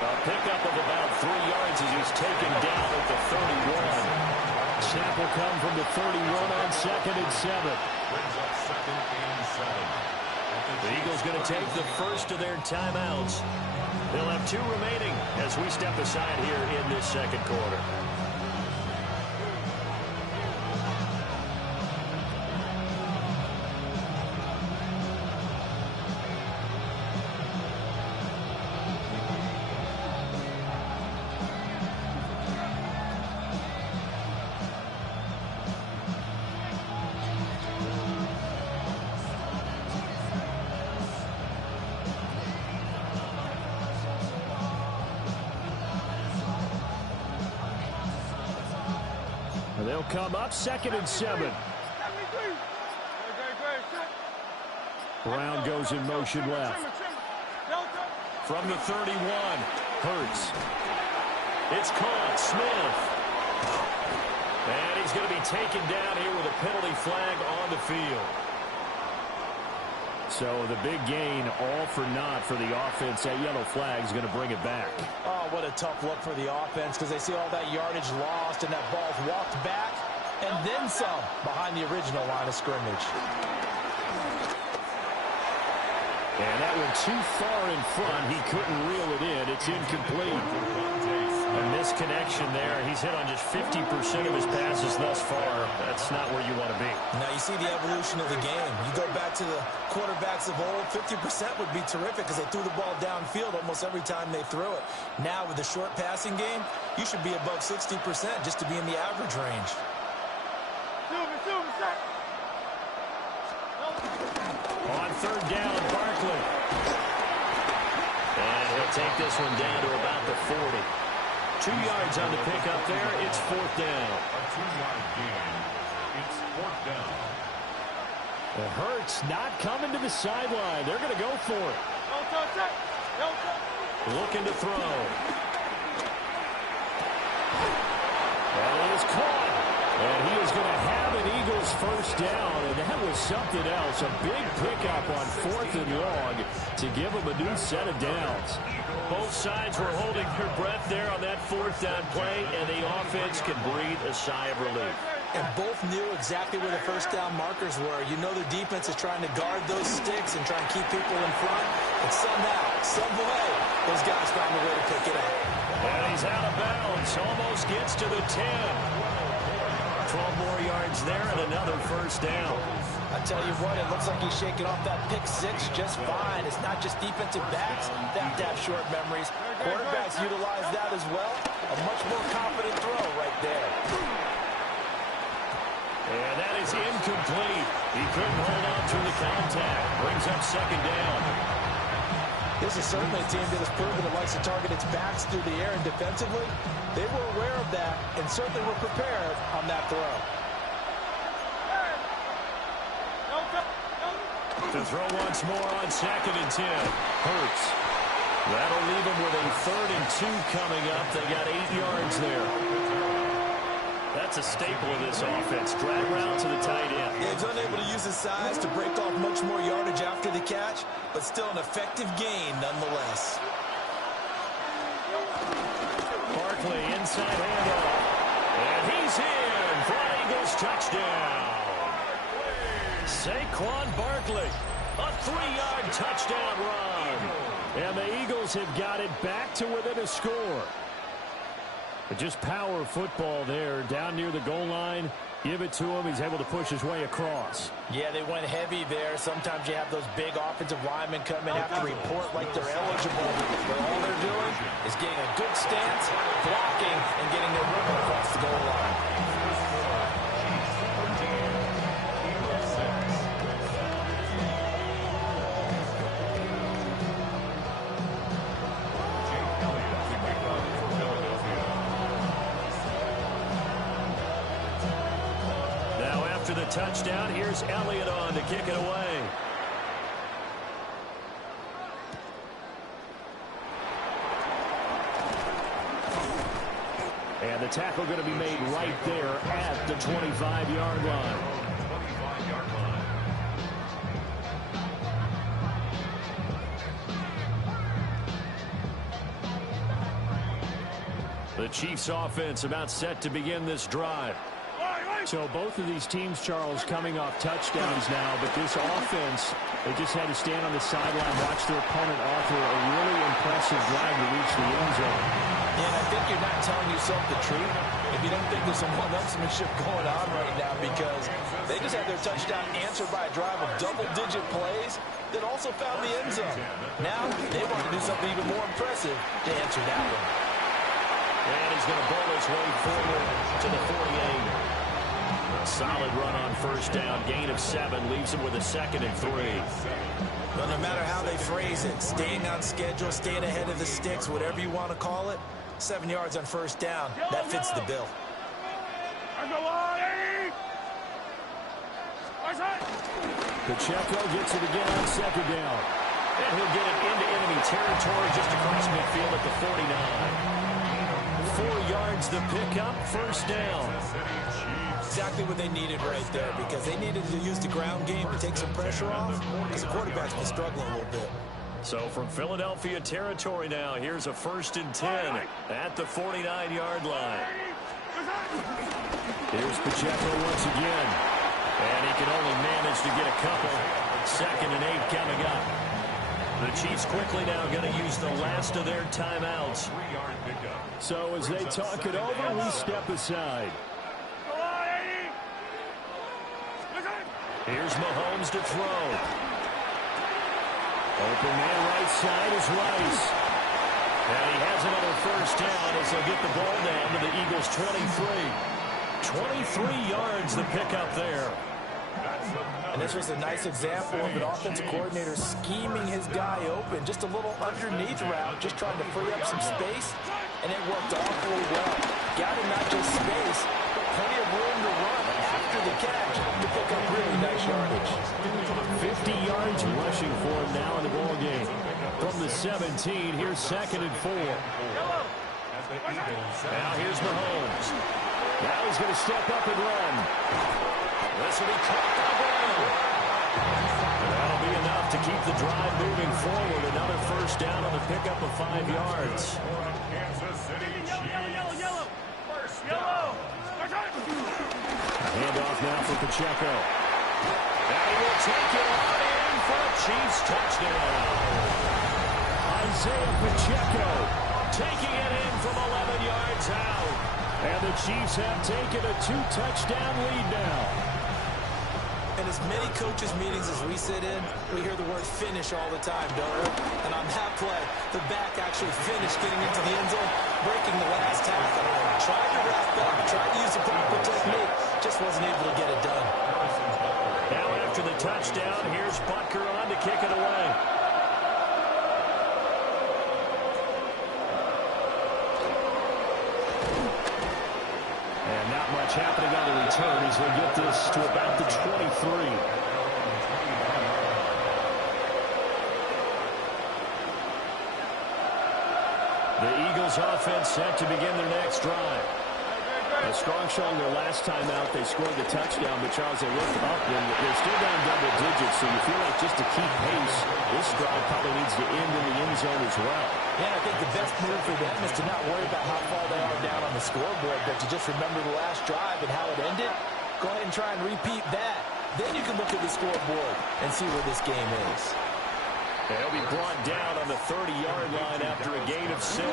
A pickup of about 3 yards as he's taken down at the 31. Snap will come from the 31 on 2nd and 7. Brings up 2nd and 7. The Eagles going to take the first of their timeouts. They'll have 2 remaining as we step aside here in this second quarter. They'll come up 2nd and 7. Brown goes in motion left. From the 31, Hurts. It's caught. Smith. And he's going to be taken down here with a penalty flag on the field. So the big gain, all for naught for the offense. That yellow flag is going to bring it back. Oh, what a tough look for the offense because they see all that yardage lost and that ball's walked back and then some behind the original line of scrimmage. And that went too far in front. He couldn't reel it in. It's incomplete. A misconnection there. He's hit on just 50% of his passes thus far. That's not where you want to be. Now you see the evolution of the game. You go back to the quarterbacks of old, 50% would be terrific because they threw the ball downfield almost every time they threw it. Now with the short passing game, you should be above 60% just to be in the average range. On 3rd down, Barkley. And he'll take this one down to about the 40. 2 yards on the pickup there. It's 4th down. A 2-yard gain. It's 4th down. It hurts not coming to the sideline. They're going to go for it. Looking to throw. And it is caught. And he is going to have an Eagles first down. And that was something else. A big pickup on 4th and long to give him a new set of downs. Both sides were holding their breath there on that 4th down play, and the offense can breathe a sigh of relief. And both knew exactly where the first down markers were. You know the defense is trying to guard those sticks and try and keep people in front. But somehow, some way, those guys found a way to pick it up. And he's out of bounds. Almost gets to the 10. 12 more yards there and another first down. I tell you what, it looks like he's shaking off that pick 6 just fine. It's not just defensive backs that have to have short memories. Quarterbacks utilize that as well. A much more confident throw right there. And that is incomplete. He couldn't hold on through the contact. Brings up second down. This is certainly a team that has proven it likes to target its backs through the air, and defensively, they were aware of that and certainly were prepared on that throw. To throw once more on 2nd and 10. Hurts. That'll leave him with a 3rd and 2 coming up. They got 8 yards there. That's a staple of this offense. Drag route to the tight end. Yeah, he's unable to use his size to break off much more yardage after the catch, but still an effective gain nonetheless. Barkley inside handoff. And he's in for an Eagles touchdown. Saquon Barkley, a 3-yard touchdown run. And the Eagles have got it back to within a score. But just power football there, down near the goal line. Give it to him. He's able to push his way across. Yeah, they went heavy there. Sometimes you have those big offensive linemen come in, have to report like they're eligible. But all they're doing is getting a good stance, blocking, and getting their run across the goal line. The touchdown. Here's Elliott on to kick it away. And the tackle going to be made right there at the 25-yard line. The Chiefs offense about set to begin this drive. So both of these teams, Charles, coming off touchdowns now, but this offense, they just had to stand on the sideline, watch their opponent author a really impressive drive to reach the end zone. And I think you're not telling yourself the truth if you don't think there's some one-upsmanship going on right now, because they just had their touchdown answered by a drive of double-digit plays that also found the end zone. Now they want to do something even more impressive to answer that one. And he's going to bowl his way forward to the 48. Solid run on first down. Gain of 7 leaves him with a 2nd and 3. Well, no matter how they phrase it, staying on schedule, staying ahead of the sticks, whatever you want to call it, 7 yards on first down, that fits the bill. Pacheco gets it again on 2nd down. And he'll get it into enemy territory just across midfield at the 49. 4 yards the pickup, first down. Exactly what they needed right there, because they needed to use the ground game to take some pressure off, because the quarterback's been struggling a little bit. So from Philadelphia territory now, here's a 1st and 10 at the 49-yard line. Here's Pacheco once again, and he can only manage to get a couple. 2nd and 8 coming up. The Chiefs quickly now going to use the last of their timeouts. So as they talk it over, we step aside. Here's Mahomes to throw. Open man right side is Rice. And he has another first down as they'll get the ball down to the Eagles' 23. 23 yards the pickup there. And this was a nice example of an offensive coordinator scheming his guy open. Just a little underneath route, just trying to free up some space. And it worked awfully well. Got him not just space, but plenty of room to run after the catch to pick up really nice yardage. 50 yards rushing for him now in the ball game. From the 17, here's 2nd and 4. Now here's Mahomes. Now he's going to step up and run. This will be caught by Brown. That'll be enough to keep the drive moving forward. Another first down on the pickup of 5 yards. Handoff now for Pacheco. And he will take it on in for a Chiefs touchdown. Isaiah Pacheco taking it in from 11 yards out. And the Chiefs have taken a 2-touchdown lead now. In as many coaches' meetings as we sit in, we hear the word finish all the time, don't we? And on that play, the back actually finished getting into the end zone, breaking the last tackle. Tried to wrap up, tried to use the proper technique, just wasn't able to get it done. Now after the touchdown, here's Butker on to kick it away. And not much happening on the return as they get this to about the 23. The Eagles offense set to begin their next drive. A strong showing their last time out. They scored the touchdown, but Charles, they looked up and they're still down double digits, so you feel like just to keep pace, this drive probably needs to end in the end zone as well. Yeah, I think the best move for them is to not worry about how far they are down on the scoreboard, but to just remember the last drive and how it ended. Go ahead and try and repeat that. Then you can look at the scoreboard and see where this game is. He'll be brought down on the 30-yard line after a gain of 6.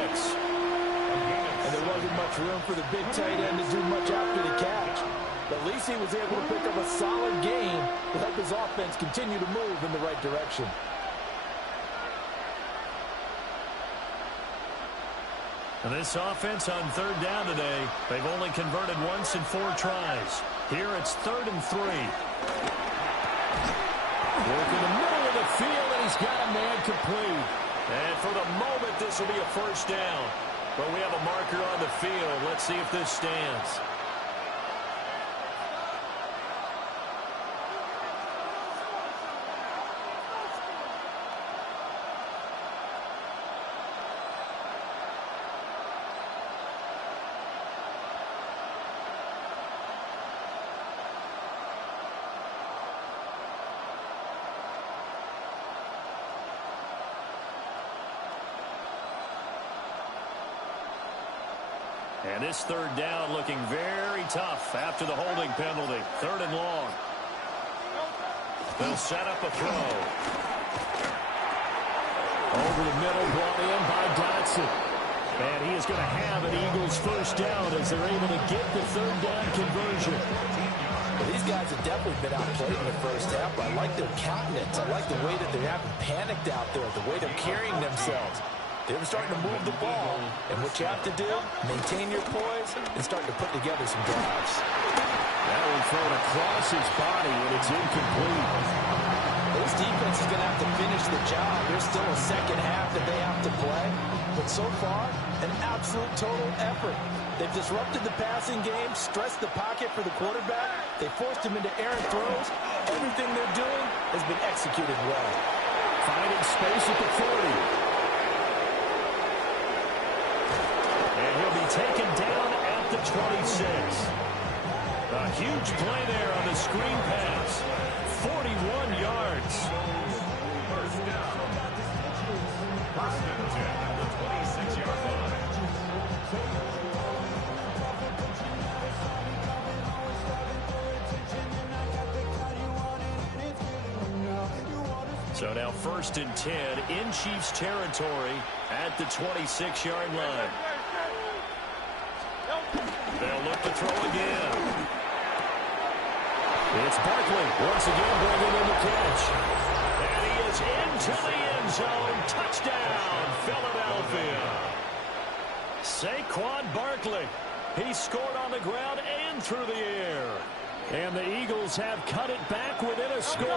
And there wasn't much room for the big tight end to do much after the catch. But at least he was able to pick up a solid gain to help his offense continue to move in the right direction. And this offense on third down today, they've only converted once in 4 tries. Here it's 3rd and 3. Work in the middle of the field, and he's got a man complete. And for the moment, this will be a first down. But we have a marker on the field. Let's see if this stands. And this third down looking very tough after the holding penalty. 3rd and long. They'll set up a throw. Over the middle, brought in by Dotson. And he is going to have an Eagles first down as they're able to get the third down conversion. Well, these guys have definitely been outplayed in the first half. I like their countenance. I like the way that they haven't panicked out there, the way they're carrying themselves. They're starting to move the ball, and what you have to do, maintain your poise and start to put together some drives. That one thrown across his body, and it's incomplete. This defense is going to have to finish the job. There's still a second half that they have to play, but so far, an absolute total effort. They've disrupted the passing game, stressed the pocket for the quarterback. They forced him into errant throws. Everything they're doing has been executed well. Finding space at the 40. Taken down at the 26. A huge play there on the screen pass. 41 yards. First down. First and 10 at the 26-yard line. So now 1st and 10 in Chiefs territory at the 26-yard line. They'll look to throw again. It's Barkley once again bringing in the catch. And he is into the end zone. Touchdown, Philadelphia. Saquon Barkley. He scored on the ground and through the air. And the Eagles have cut it back within a score.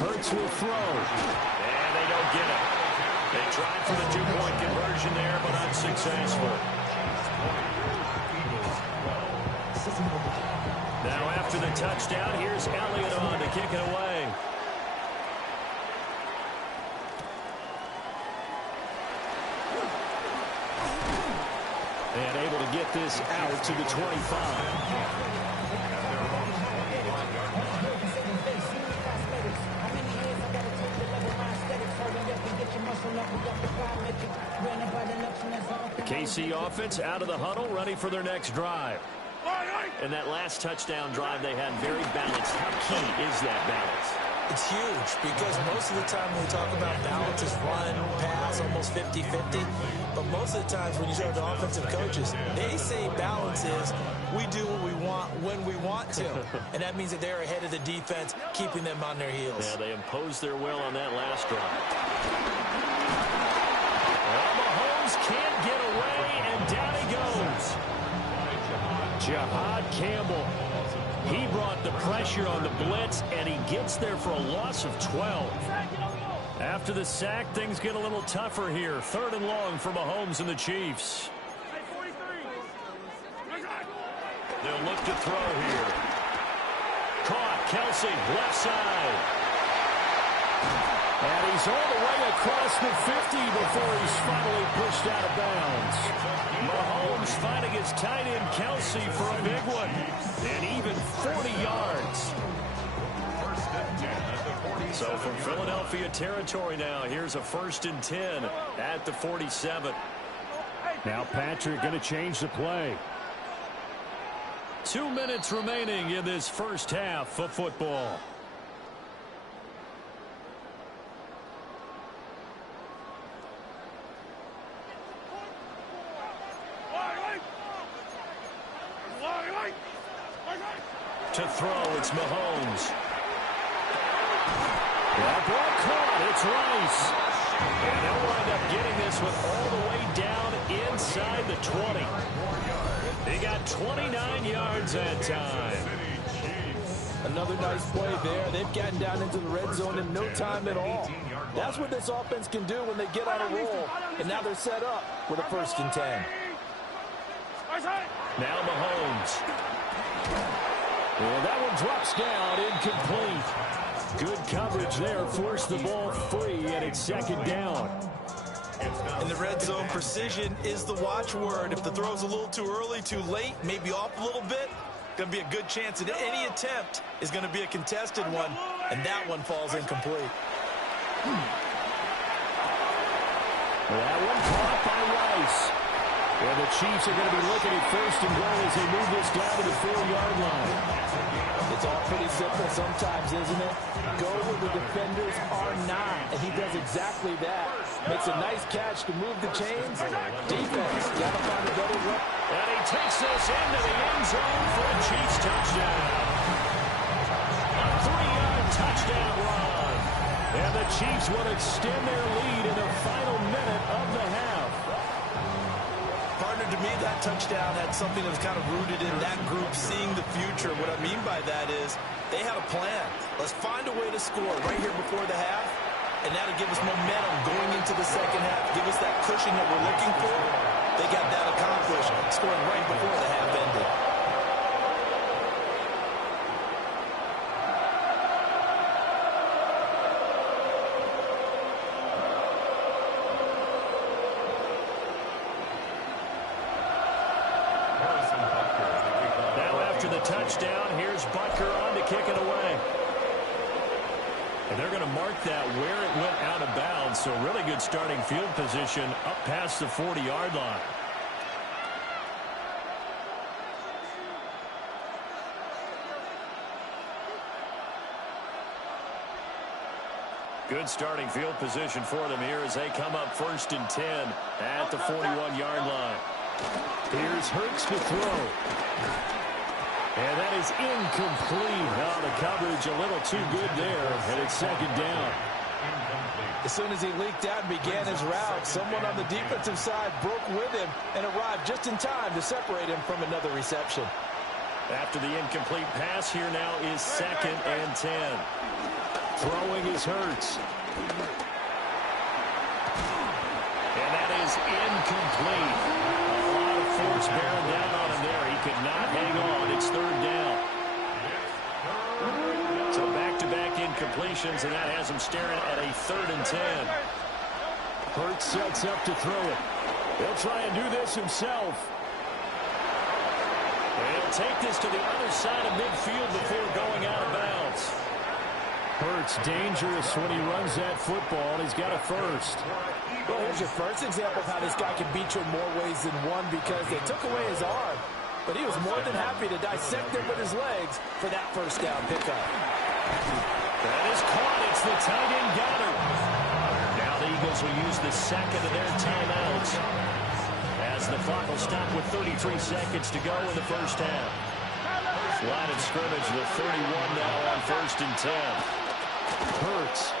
Hurts will throw. And they don't get it. They tried for the 2-point conversion there, but unsuccessful. Now after the touchdown, here's Elliott on to kick it away. And able to get this out to the 25. The KC offense out of the huddle, ready for their next drive. And that last touchdown drive they had very balanced. How key is that balance? It's huge because most of the time when we talk about balance is run, pass, almost 50-50. But most of the times when you talk to offensive coaches, they say balance is we do what we want when we want to. And that means that they're ahead of the defense, keeping them on their heels. Yeah, they imposed their will on that last drive. Well, Mahomes can't get away, and down he goes. Jihad Campbell. He brought the pressure on the blitz, and he gets there for a loss of 12. After the sack, things get a little tougher here. 3rd and long for Mahomes and the Chiefs. They'll look to throw here. Caught. Kelsey, left side. And he's all the way across the 50 before he's finally pushed out of bounds. Mahomes finding his tight end Kelsey for a big one. And even 40 yards. So from Philadelphia territory now, here's a 1st and 10 at the 47. Now Patrick going to change the play. 2 minutes remaining in this first half of football. To throw, it's Mahomes. That ball caught. It's Rice. And they'll wind up getting this one all the way down inside the 20. They got 29 yards that time. Another nice play there. They've gotten down into the red zone in no time at all. That's what this offense can do when they get on a roll. And now they're set up with a 1st and 10. Now Mahomes. And that one drops down, incomplete. Good coverage there, forced the ball free, and it's 2nd down. In the red zone, precision is the watchword. If the throw's a little too early, too late, maybe off a little bit, going to be a good chance that any attempt is going to be a contested one, and that one falls incomplete. That one caught by Rice. And the Chiefs are going to be looking at 1st and goal as they move this down to the 4-yard line. It's all pretty simple sometimes, isn't it? Go where the defenders are not, and he does exactly that. Makes a nice catch to move the chains. Defense, got to find a better look. And he takes this into the end zone for a Chiefs touchdown. A 3-yard touchdown run. And the Chiefs will extend their lead in the final minute of the half. Partner, to me, that touchdown had something that was kind of rooted in that group seeing the future. What I mean by that is they had a plan. Let's find a way to score right here before the half, and that'll give us momentum going into the second half, give us that cushion that we're looking for. They got that accomplished, scoring right before the half ended. Touchdown. Here's Butker on to kick it away. And they're going to mark that where it went out of bounds. So really good starting field position up past the 40-yard line. Good starting field position for them here as they come up 1st and 10 at the 41-yard line. Here's Hurts to throw. And that is incomplete. Oh, the coverage a little too good there, and it's 2nd down. As soon as he leaked out and began his route, someone on the defensive side broke with him and arrived just in time to separate him from another reception. After the incomplete pass, here now is 2nd and 10. Throwing is Hurts. And that is incomplete. A lot of force bearing down on him there. He could not hang on. It's 3rd down. So back-to-back incompletions, and that has him staring at a 3rd and 10. Hurts sets up to throw it. He'll try and do this himself. And he'll take this to the other side of midfield before going out of bounds. Hurts dangerous when he runs that football, and he's got a first. Well, here's your first example of how this guy can beat you in more ways than one because they took away his arm. But he was more than happy to dissect it with his legs for that 1st down pickup. That is caught. It's the tight end Goddard. Now the Eagles will use the 2nd of their timeouts as the clock will stop with 33 seconds to go in the first half. Line of scrimmage, the 31 now on 1st and 10. Hurts.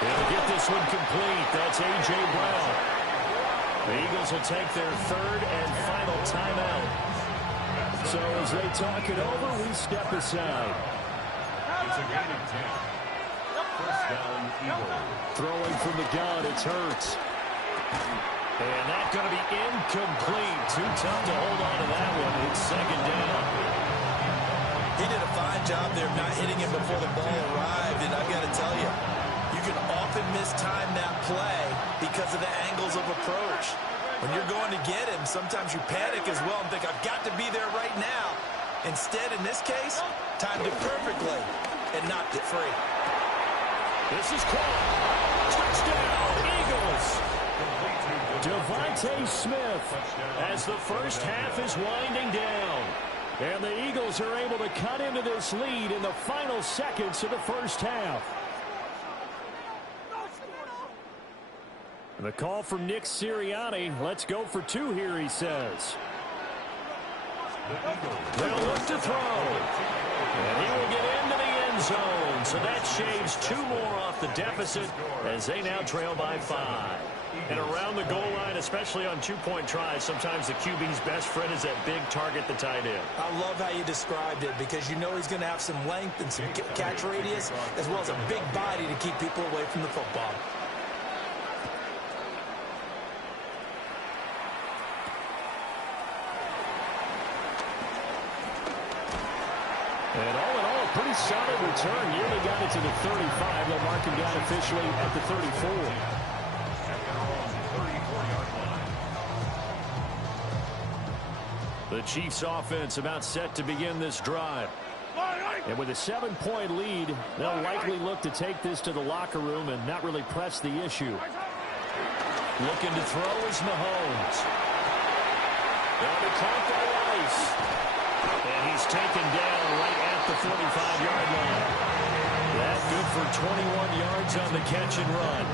He'll get this one complete. That's A.J. Brown. The Eagles will take their 3rd and final timeout. So as they talk it over, we step aside. It's a gain of 10. First down, Eagles. Throwing from the gun, it's Hurts. And that's going to be incomplete. Too tough to hold on to that one. It's second down. He did a fine job there not hitting him before the ball arrived. And I've got to tell you, you can often mistime that play because of the angles of approach. When you're going to get him, sometimes you panic as well and think, I've got to be there right now. Instead, in this case, timed it perfectly and knocked it free. This is caught. Touchdown, Eagles. Devontae Smith as the first half is winding down. And the Eagles are able to cut into this lead in the final seconds of the first half. The call from Nick Sirianni. Let's go for two here, he says. They'll look to throw. And he will get into the end zone. So that shaves two more off the deficit as they now trail by 5. And around the goal line, especially on two-point tries, sometimes the QB's best friend is that big target, the tight end. I love how you described it because you know he's going to have some length and some catch radius as well as a big body to keep people away from the football. And all in all, a pretty solid return. Nearly got it to the 35. They'll mark him down officially at the 34. The Chiefs offense about set to begin this drive. And with a 7-point lead, they'll likely look to take this to the locker room and not really press the issue. Looking to throw is Mahomes. They'll be caught by Rice. And he's taken down right at the 45-yard line. That's good for 21 yards on the catch and run.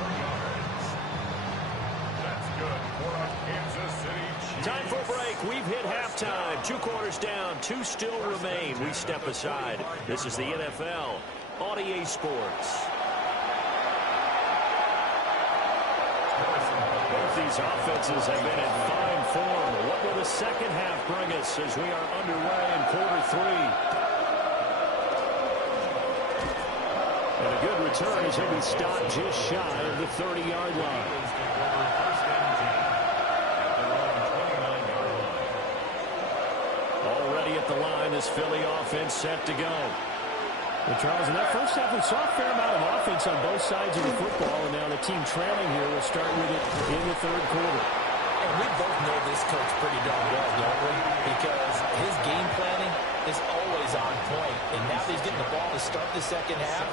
That's good for a Kansas City Chiefs. Time for a break. We've hit halftime. 2 quarters down. 2 still remain. We step aside. This is the NFL on EA Sports. Both these offenses have been in fine form. What will the second half bring us as we are underway in quarter 3? And a good return as he'll be stopped just shy of the 30-yard line. Already at the line, this Philly offense set to go. Well, Charles, in that first half, we saw a fair amount of offense on both sides of the football, and now the team trailing here will start with it in the third quarter. And we both know this coach pretty darn well, don't we? Because his game planning is always on point. And now that he's getting the ball to start the second half,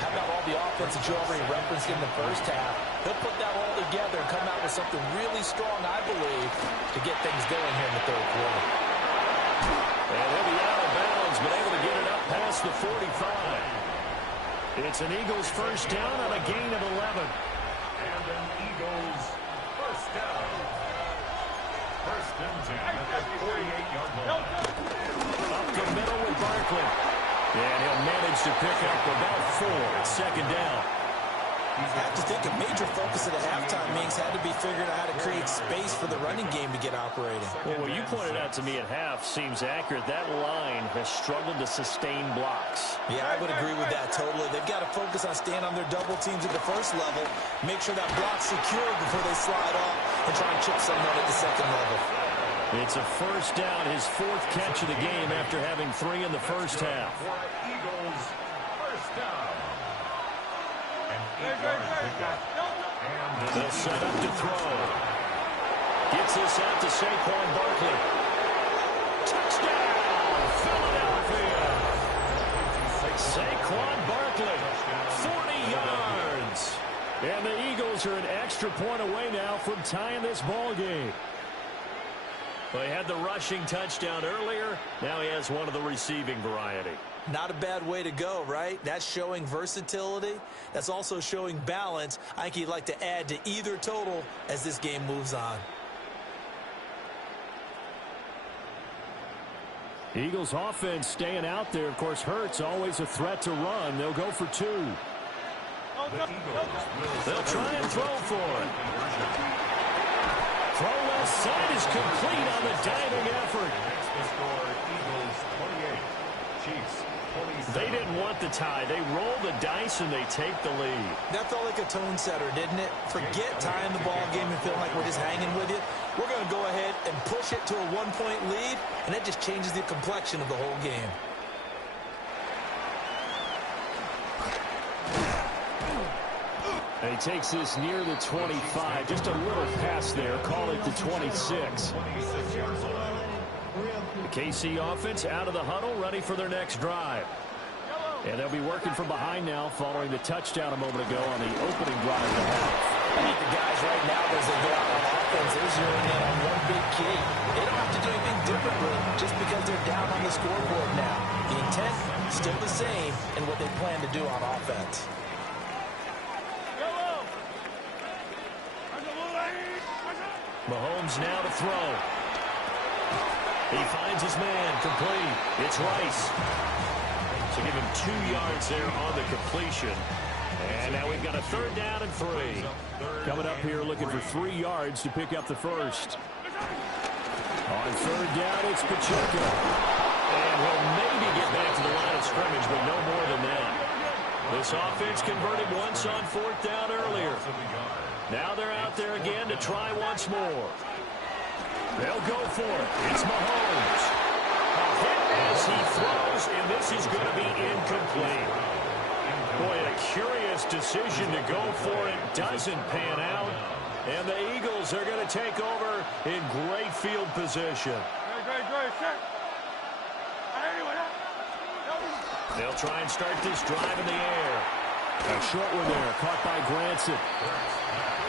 how about all the offense that you already referenced in the first half? He'll put that all together and come out with something really strong, I believe, to get things going here in the third quarter. And he'll be out of bounds, but able to get it up past the 45. It's an Eagles first down on a gain of 11. And an Eagles first down. First and 10 at the 48-yard line. Up the middle with Barkley. And he'll manage to pick up about 4. It's second down. I have to think a major focus at the halftime meetings had to be figuring out how to create space for the running game to get operating. Well, what you pointed out to me at half seems accurate. That line has struggled to sustain blocks. Yeah, I would agree with that totally. They've got to focus on staying on their double teams at the first level, make sure that block's secured before they slide off and try and chip someone at the second level. It's a first down, his 4th catch of the game after having 3 in the first half. Eagles first down. They'll set up to throw. Gets this out to Saquon Barkley. Touchdown, Philadelphia. Saquon Barkley, 40 yards. And the Eagles are an extra point away now from tying this ball game. Well, he had the rushing touchdown earlier. Now he has one of the receiving variety. Not a bad way to go, right? That's showing versatility. That's also showing balance. I think he'd like to add to either total as this game moves on. Eagles offense staying out there. Of course, Hurts always a threat to run. They'll go for 2. They'll try and throw for it. Throw left side is complete on the diving effort. They didn't want the tie. They roll the dice and they take the lead. That felt like a tone setter, didn't it? Forget tying the ball game and feeling like we're just hanging with you. We're going to go ahead and push it to a one-point lead, and that just changes the complexion of the whole game. And he takes this near the 25. Just a little pass there. Call it the 26. The KC offense out of the huddle, ready for their next drive. And they'll be working from behind now following the touchdown a moment ago on the opening drive of the half. I think the guys right now, as they go out on offense, they're zeroing in on one big key. They don't have to do anything differently just because they're down on the scoreboard now. The intent still the same in what they plan to do on offense. Mahomes now to throw. He finds his man, complete. It's Rice. So give him 2 yards there on the completion. And now we've got a 3rd down and 3. Coming up here looking for 3 yards to pick up the first. On 3rd down, it's Pacheco. And he'll maybe get back to the line of scrimmage, but no more than that. This offense converted once on 4th down earlier. Now they're out there again to try once more. They'll go for it. It's Mahomes. A hit as he throws, and this is going to be incomplete. Boy, a curious decision to go for it. Doesn't pan out. And the Eagles are going to take over in great field position. They'll try and start this drive in the air. A short one there, caught by Granson.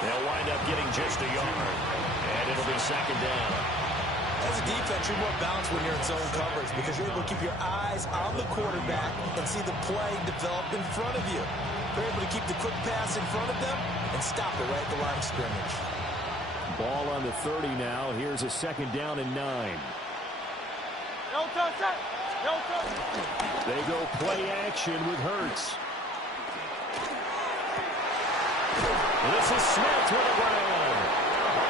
They'll wind up getting just a yard, and it'll be 2nd down. As a defense, you're more balanced when you're in zone coverage because you're able to keep your eyes on the quarterback and see the play develop in front of you. They're able to keep the quick pass in front of them and stop it right at the line of scrimmage. Ball on the 30 now. Here's a 2nd down and 9. They go play action with Hurts. This is Smith with a run.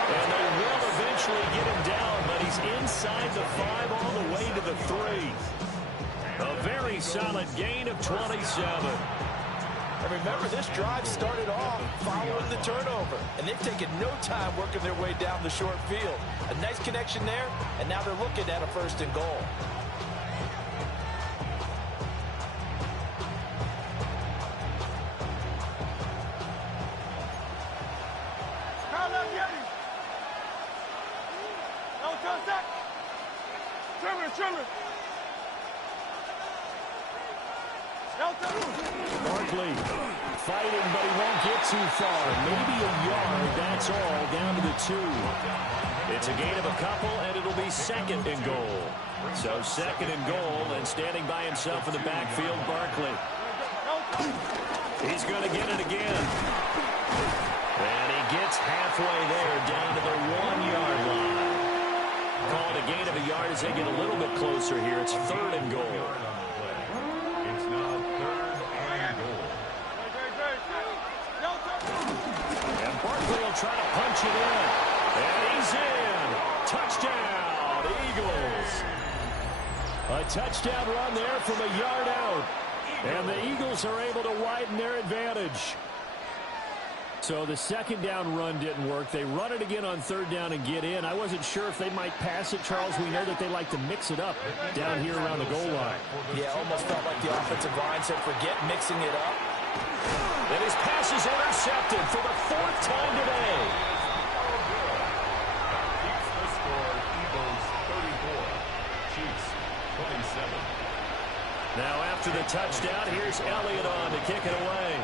And they will eventually get him down, but he's inside the 5 all the way to the 3. A very solid gain of 27. And remember, this drive started off following the turnover, and they've taken no time working their way down the short field. A nice connection there, and now they're looking at a 1st and goal. Barkley fighting, but he won't get too far. Maybe a yard, that's all, down to the 2. It's a gain of a couple, and it'll be 2nd and goal. So 2nd and goal, and standing by himself in the backfield, Barkley. He's going to get it again. And he gets halfway there, down to the 1-yard line. Called a gain of a yard as they get a little bit closer here. It's 3rd and goal. Barkley will try to punch it in. And he's in. Touchdown, Eagles. A touchdown run there from a yard out. And the Eagles are able to widen their advantage. So the 2nd down run didn't work. They run it again on 3rd down and get in. I wasn't sure if they might pass it, Charles. We know that they like to mix it up down here around the goal line. Yeah, almost felt like the offensive line said, forget mixing it up. And his pass is intercepted for the 4th time today. Keeps the score. Eagles 34. Chiefs 27. Now after the touchdown, here's Elliott on to kick it away.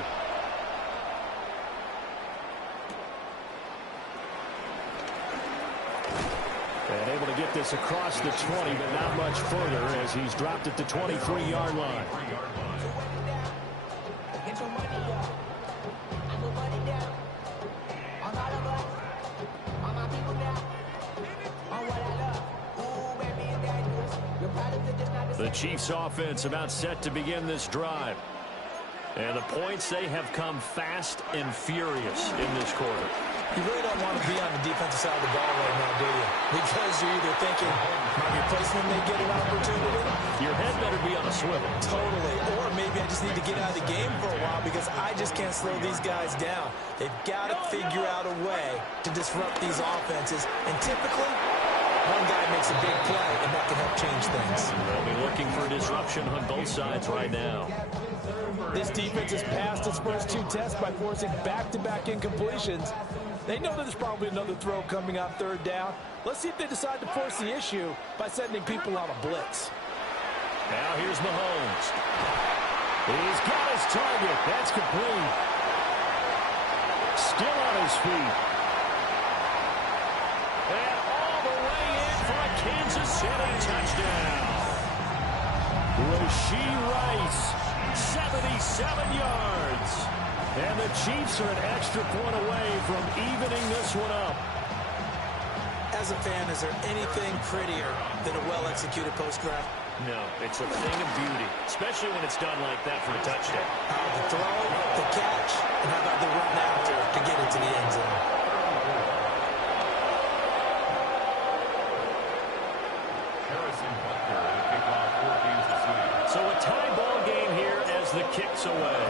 And able to get this across the 20, but not much further as he's dropped at the 23-yard line. The Chiefs offense about set to begin this drive. And the points, they have come fast and furious in this quarter. You really don't want to be on the defensive side of the ball right now, do you? Because you're either thinking, my replacement may get an opportunity. Your head better be on a swivel. Totally. Or maybe I just need to get out of the game for a while because I just can't slow these guys down. They've got to figure out a way to disrupt these offenses. And typically, one guy makes a big play, and that can help change things. They'll be looking for disruption on both sides right now. This defense has passed its first 2 tests by forcing back-to-back incompletions. They know that there's probably another throw coming on 3rd down. Let's see if they decide to force the issue by sending people on a blitz. Now here's Mahomes. He's got his target. That's complete. Still on his feet. And all the way in for a Kansas City touchdown. Rashee Rice, 77 yards. And the Chiefs are an extra point away from evening this one up. As a fan, is there anything prettier than a well-executed post-route? No, it's a thing of beauty, especially when it's done like that for a touchdown. The throw, the catch, and how about the run after to get into the end zone? So a tie ball game here as the kick's away.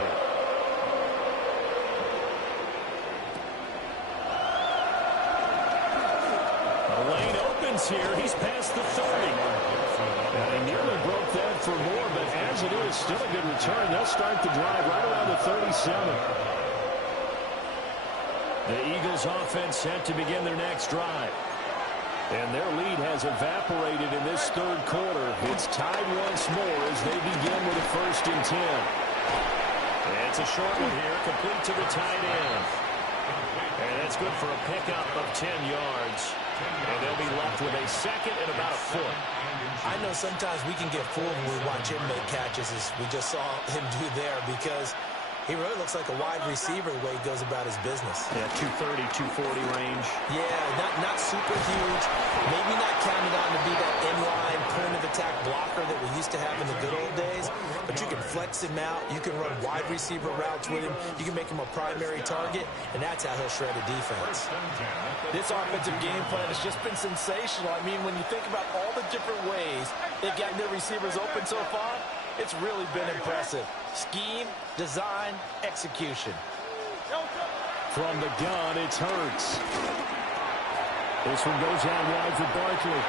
The lane opens here. He's past the 30. And he nearly broke that for more, but as it is, still a good return. They'll start the drive right around the 37. The Eagles offense set to begin their next drive. And their lead has evaporated in this 3rd quarter. It's tied once more as they begin with a 1st and 10. And it's a short one here, complete to the tight end. And that's good for a pickup of 10 yards. And they'll be left with a 2nd and about a foot. I know sometimes we can get fooled when we watch him make catches, as we just saw him do there, because he really looks like a wide receiver the way he goes about his business. Yeah, 230, 240 range. Yeah, not super huge. Maybe not counted on to be that inline point-of-attack blocker that we used to have in the good old days, but you can flex him out. You can run wide receiver routes with him. You can make him a primary target, and that's how he'll shred a defense. This offensive game plan has just been sensational. I mean, when you think about all the different ways they've gotten their receivers open so far, it's really been impressive. Scheme, design, execution. From the gun, it's Hurts. This one goes out wide for Barkley.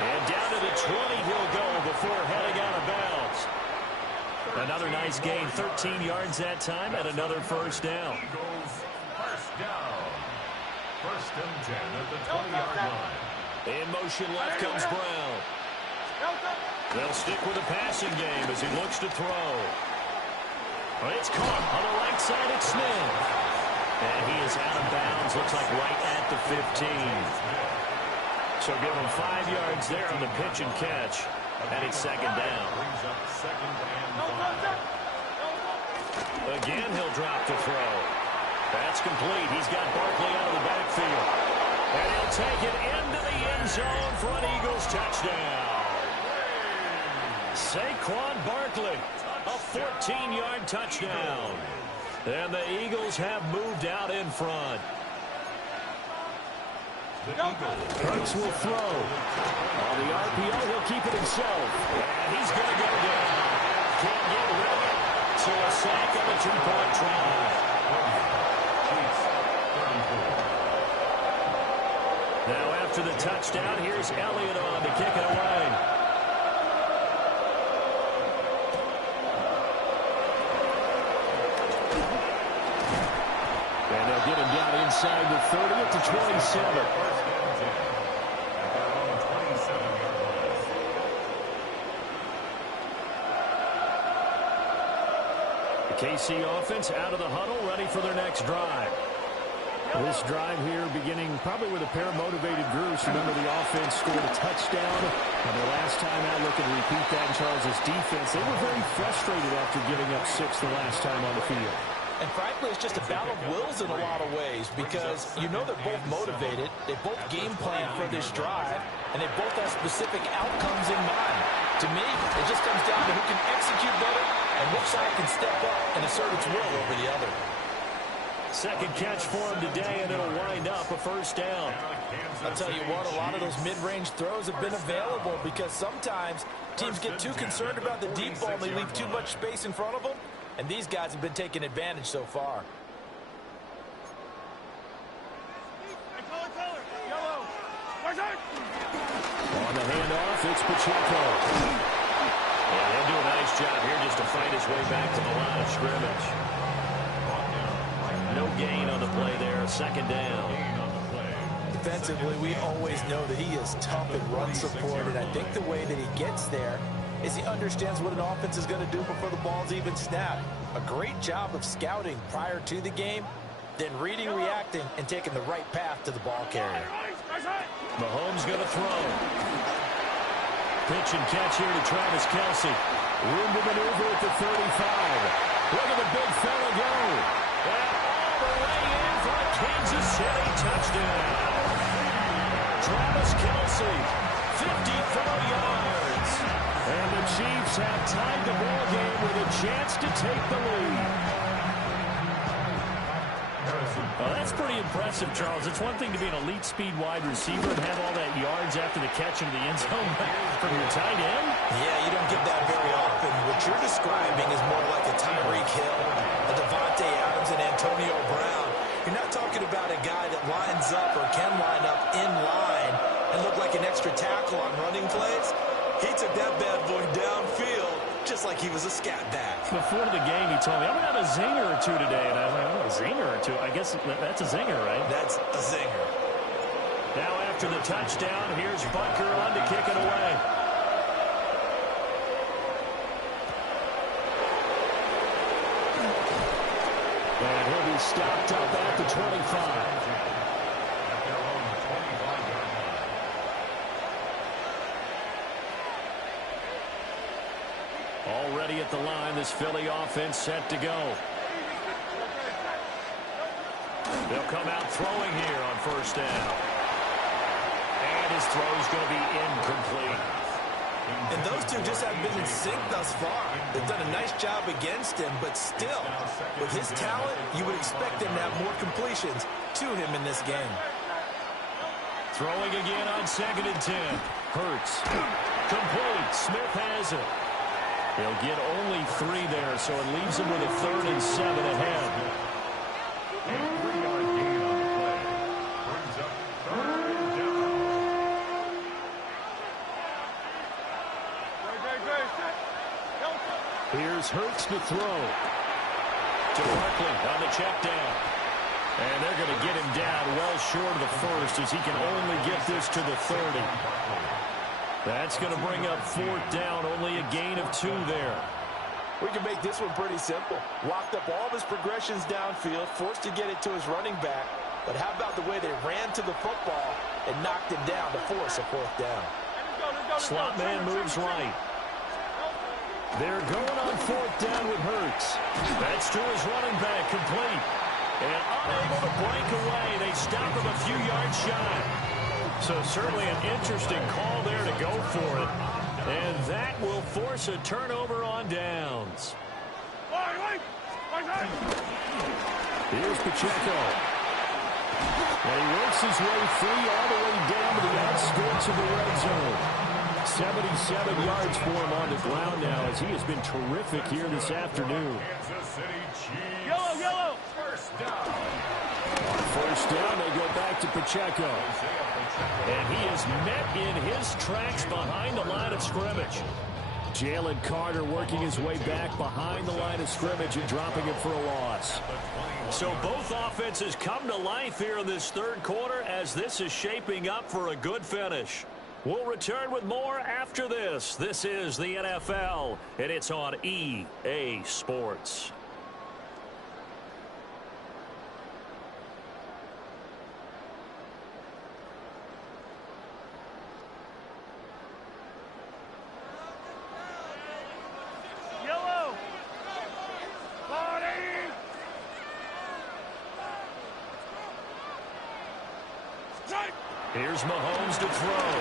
And down to the 20 he'll go before heading out of bounds. Another nice gain, 13 yards that time, and another 1st down. First down. 1st and 10 at the 20-yard line. In motion left comes Brown. They'll stick with the passing game as he looks to throw. Well, it's caught on the right side. It's Smith. And he is out of bounds. Looks like right at the 15. So give him 5 yards there on the pitch and catch. And it's 2nd down. Again, he'll drop the throw. That's complete. He's got Barkley out of the backfield. And he'll take it into the end zone for an Eagles touchdown. Saquon Barkley, a 14-yard touchdown. And the Eagles have moved out in front. Hurts will throw. On the RPO, he'll keep it himself. And he's going to go down. Can't get rid of it. So a sack on the 2-point try. Now after the touchdown, here's Elliott on to kick it away. And they'll get him down inside the 30 at the 27. The KC offense out of the huddle, ready for their next drive. This drive here beginning probably with a pair of motivated groups. Remember, the offense scored a touchdown. And the last time out, looking to repeat that in Charles' defense. They were very frustrated after giving up 6 the last time on the field. And frankly, it's just a battle of wills in a lot of ways because you know they're both motivated. They both game plan for this drive, and they both have specific outcomes in mind. To me, it just comes down to who can execute better and which side can step up and assert its will over the other. Second catch for him today, and it'll wind up a first down. I'll tell you what, a lot of those mid-range throws have been available because sometimes teams get too concerned about the deep ball and they leave too much space in front of them, and these guys have been taking advantage so far. On the handoff, it's Pacheco. Yeah, he'll do a nice job here just to fight his way back to the line of scrimmage. No gain on the play there, second down. Defensively, we always know that he is tough and run support, and I think the way that he gets there is he understands what an offense is going to do before the ball's even snapped. A great job of scouting prior to the game, then reading, reacting, and taking the right path to the ball carrier. Mahomes going to throw. Pitch and catch here to Travis Kelce. Room to maneuver at the 35. Look at the big fella go. And all the way in for a Kansas City touchdown. Travis Kelce, 54 yards. And the Chiefs have tied the ball game with a chance to take the lead. Well, that's pretty impressive, Charles. It's one thing to be an elite speed wide receiver and have all that yards after the catch into the end zone from your tight end. Yeah, you don't get that very often. What you're describing is more like a Tyreek Hill, a Devontae Adams, and Antonio Brown. You're not talking about a guy that lines up or can line up in line and look like an extra tackle on running plays. He took that bad boy downfield just like he was a scat back. Before the game, he told me, I'm going to have a zinger or two today. And I was like, oh, a zinger or two? I guess that's a zinger, right? That's a zinger. Now after the touchdown, here's Butker on to kick it away. And he'll be stopped up at the 25. Already at the line, this Philly offense set to go. They'll come out throwing here on first down. And his throw's going to be incomplete. And those two just haven't been in sync thus far. They've done a nice job against him, but still, with his talent, you would expect him to have more completions to him in this game. Throwing again on 2nd and 10. Hurts. Complete. Smith has it. He'll get only 3 there, so it leaves him with a 3rd and 7 ahead. A 3-yard gain on the play. Brings up 3rd down. Here's Hurts to throw. To Barkley on the check down. And they're going to get him down well short of the 1st as he can only get this to the 30. That's going to bring up 4th down, only a gain of 2 there. We can make this one pretty simple. Locked up all of his progressions downfield, forced to get it to his running back. But how about the way they ran to the football and knocked him down to force a 4th down? Slot man moves right. They're going on 4th down with Hurts. That's to his running back, complete. And unable to break away. They stop him a few yards shy. So certainly an interesting call there to go for it. And that will force a turnover on downs. Here's Pacheco. And he works his way free all the way down to the outskirts of the red zone. 77 yards for him on the ground now as he has been terrific here this afternoon. Yellow. On first down, they go back to Pacheco. And he is met in his tracks behind the line of scrimmage. Jalen Carter working his way back behind the line of scrimmage and dropping it for a loss. So both offenses come to life here in this 3rd quarter as this is shaping up for a good finish. We'll return with more after this. This is the NFL, and it's on EA Sports. Here's Mahomes to throw.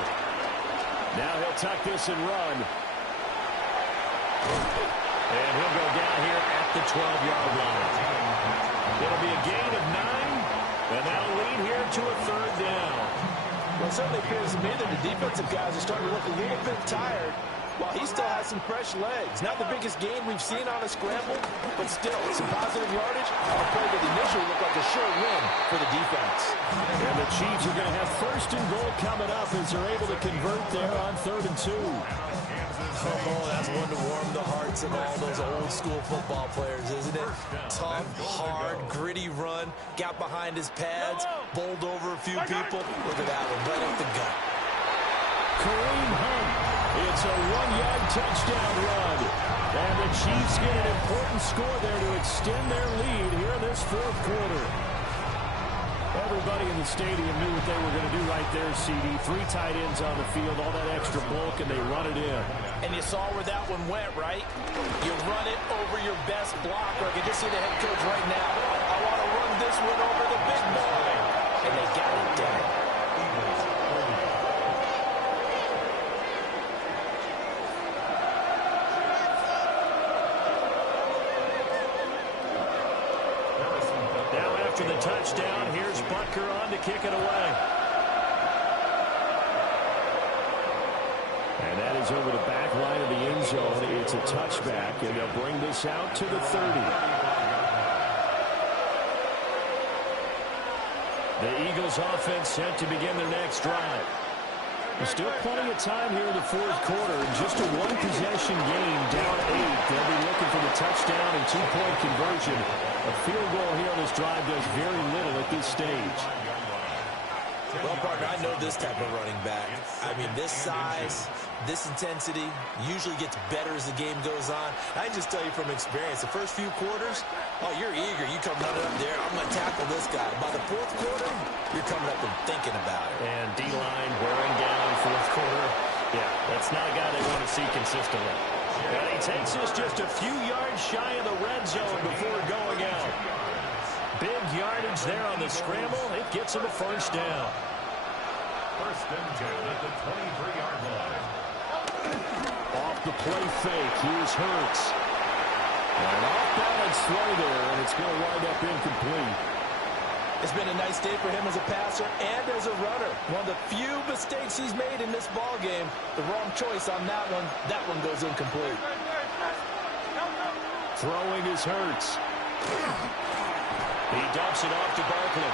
Now he'll tuck this and run. And he'll go down here at the 12-yard line. It'll be a gain of 9, and that'll lead here to a 3rd down. Well, it certainly appears to me that the defensive guys are starting to look a little bit tired, while he still has some fresh legs. Not the biggest gain we've seen on a scramble, but still, some positive yardage on a play that initially looked like a sure win for the defense. And the Chiefs are going to have 1st and goal coming up as they're able to convert there on 3rd and 2. Oh, that's one to warm the hearts of all those old school football players, isn't it? Tough, hard, gritty run, got behind his pads, bowled over a few people. Look at that one, right up the gut. Kareem Hunt. It's a 1-yard touchdown run. And the Chiefs get an important score there to extend their lead here in this 4th quarter. Everybody in the stadium knew what they were going to do right there, CD. 3 tight ends on the field, all that extra bulk, and they run it in. And you saw where that one went, right? You run it over your best blocker. I can just see the head coach right now. I want to run this one over the big boy. And they got it done. Now after the touchdown, here's Butker on to kick it away. And that is over the back line of the end zone. It's a touchback, and they'll bring this out to the 30. The Eagles offense set to begin their next drive. There's still plenty of time here in the 4th quarter. Just a 1-possession game, down 8. They'll be looking for the touchdown and 2-point conversion. A field goal here on this drive does very little at this stage. Well, partner, I know this type of running back. I mean, this size, this intensity usually gets better as the game goes on. I can just tell you from experience, the first few quarters, oh, you're eager. You come running up there, I'm going to tackle this guy. By the 4th quarter, you're coming up and thinking about it. And D-line wearing down 4th quarter. Yeah, that's not a guy they want to see consistently. And he takes us just a few yards shy of the red zone before going out. Big yardage there on the scramble. It gets him a 1st down. 1st and 10 at the 23-yard line. Off the play fake, here's Hurts. An off-balance throw there, and it's going to wind up incomplete. It's been a nice day for him as a passer and as a runner. One of the few mistakes he's made in this ball game. The wrong choice on that one. That one goes incomplete. Throwing is Hurts. He dumps it off to Barkley.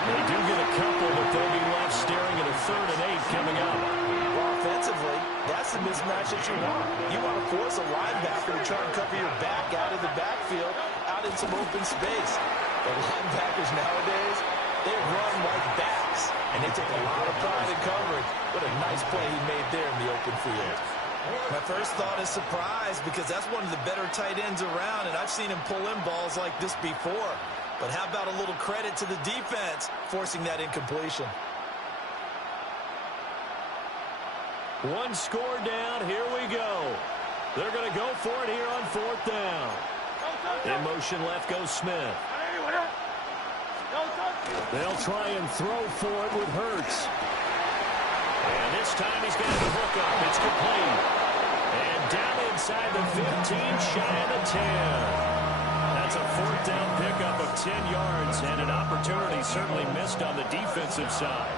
They do get a couple, but they'll be left staring at a 3rd and 8 coming up. Well, offensively, that's the mismatch that you want. You want to force a linebacker to try and cover your back out of the backfield, out in some open space. The linebackers nowadays, they run like backs, and they take a lot of pride in coverage. What a nice play he made there in the open field. My first thought is surprise, because that's one of the better tight ends around, and I've seen him pull in balls like this before. But how about a little credit to the defense forcing that incompletion? 1 score down. Here we go. They're going to go for it here on 4th down. In motion left goes Smith. They'll try and throw for it with Hurts. And this time he's got the hook up. It's complete. And down inside the 15, shy of the 10. That's a 4th down pickup of 10 yards, and an opportunity certainly missed on the defensive side.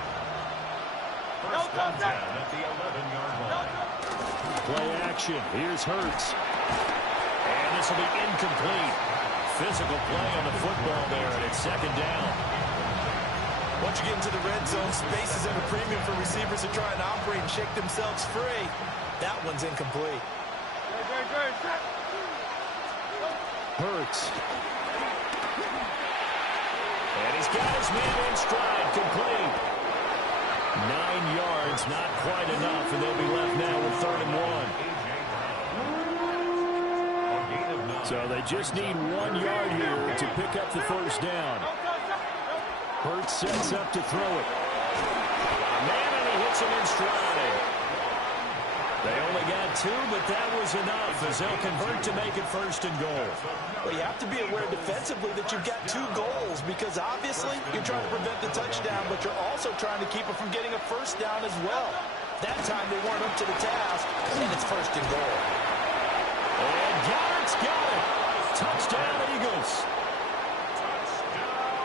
1st and 10 at the 11-yard line. Play action. Here's Hurts. And this will be incomplete. Physical play on the football there, and it's 2nd down. Once you get into the red zone, space is at a premium for receivers to try and operate and shake themselves free. That one's incomplete. Hurts. And he's got his man in stride, complete. 9 yards, not quite enough, and they'll be left now with 3rd and 1. So they just need 1 yard here to pick up the 1st down. Hurts sets up to throw it. Man, and he hits him in stride. They only got 2, but that was enough as they'll convert to make it 1st and goal. Well, you have to be aware defensively that you've got 2 goals, because obviously you're trying to prevent the touchdown, but you're also trying to keep it from getting a 1st down as well. That time they weren't up to the task, and it's 1st and goal. And Garrett's got it. Touchdown, Eagles.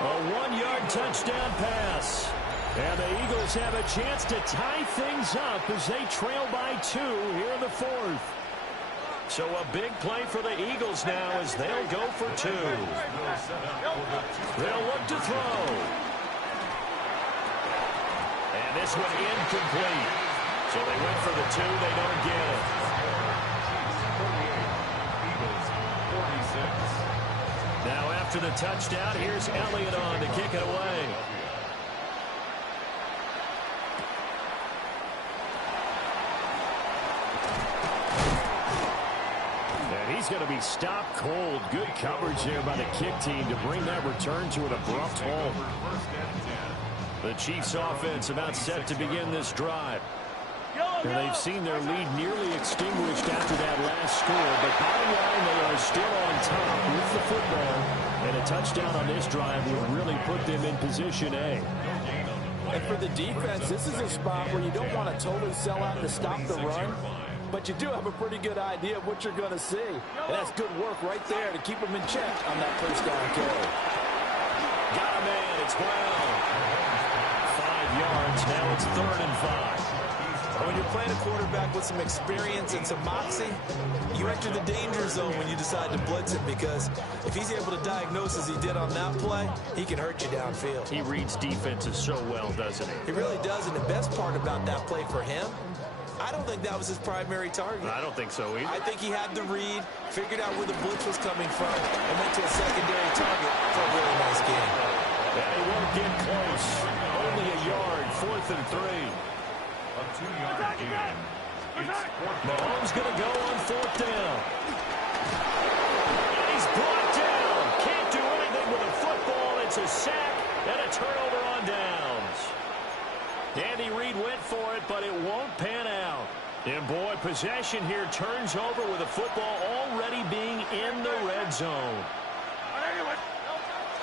A 1-yard touchdown pass. And the Eagles have a chance to tie things up as they trail by 2 here in the 4th. So a big play for the Eagles now as they'll go for 2. They'll look to throw. And this one incomplete. So they went for the 2. They don't get it. Now after the touchdown, here's Elliott on to kick it away. He's going to be stopped cold. Good coverage there by the kick team to bring that return to an abrupt halt. The Chiefs offense about set to begin this drive. And they've seen their lead nearly extinguished after that last score. But bottom line, they are still on top with the football. And a touchdown on this drive would really put them in position A. And for the defense, this is a spot where you don't want to totally sell out to stop the run. But you do have a pretty good idea of what you're going to see. And that's good work right there to keep them in check on that first down carry. Got a man. It's Brown. 5 yards. Now it's 3rd and 5. When you're playing a quarterback with some experience and some moxie, you enter the danger zone when you decide to blitz him, because if he's able to diagnose as he did on that play, he can hurt you downfield. He reads defenses so well, doesn't he? He really does, and the best part about that play for him, I don't think that was his primary target. I don't think so either. I think he had the read, figured out where the blitz was coming from, and went to a secondary target for a really nice game. And he won't get close. Only a yard, 4th and 3. A 2-yard gain. Mahomes going to go on 4th down. And he's brought down. Can't do anything with a football. It's a sack and a turnover on downs. Andy Reid went for it, but it won't pan out. And boy, possession here turns over with the football already being in the red zone.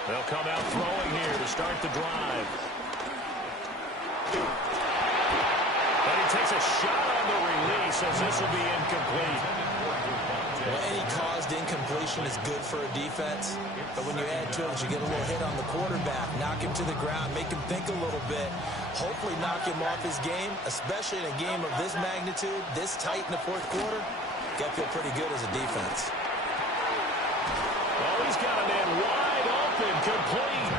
They'll come out throwing here to start the drive. And he takes a shot on the release as this will be incomplete. Well, any caused incompletion is good for a defense, but when you add to it, you get a little hit on the quarterback, knock him to the ground, make him think a little bit, hopefully knock him off his game, especially in a game of this magnitude, this tight in the 4th quarter. Got to feel pretty good as a defense. Oh, he's got a man wide open, complete.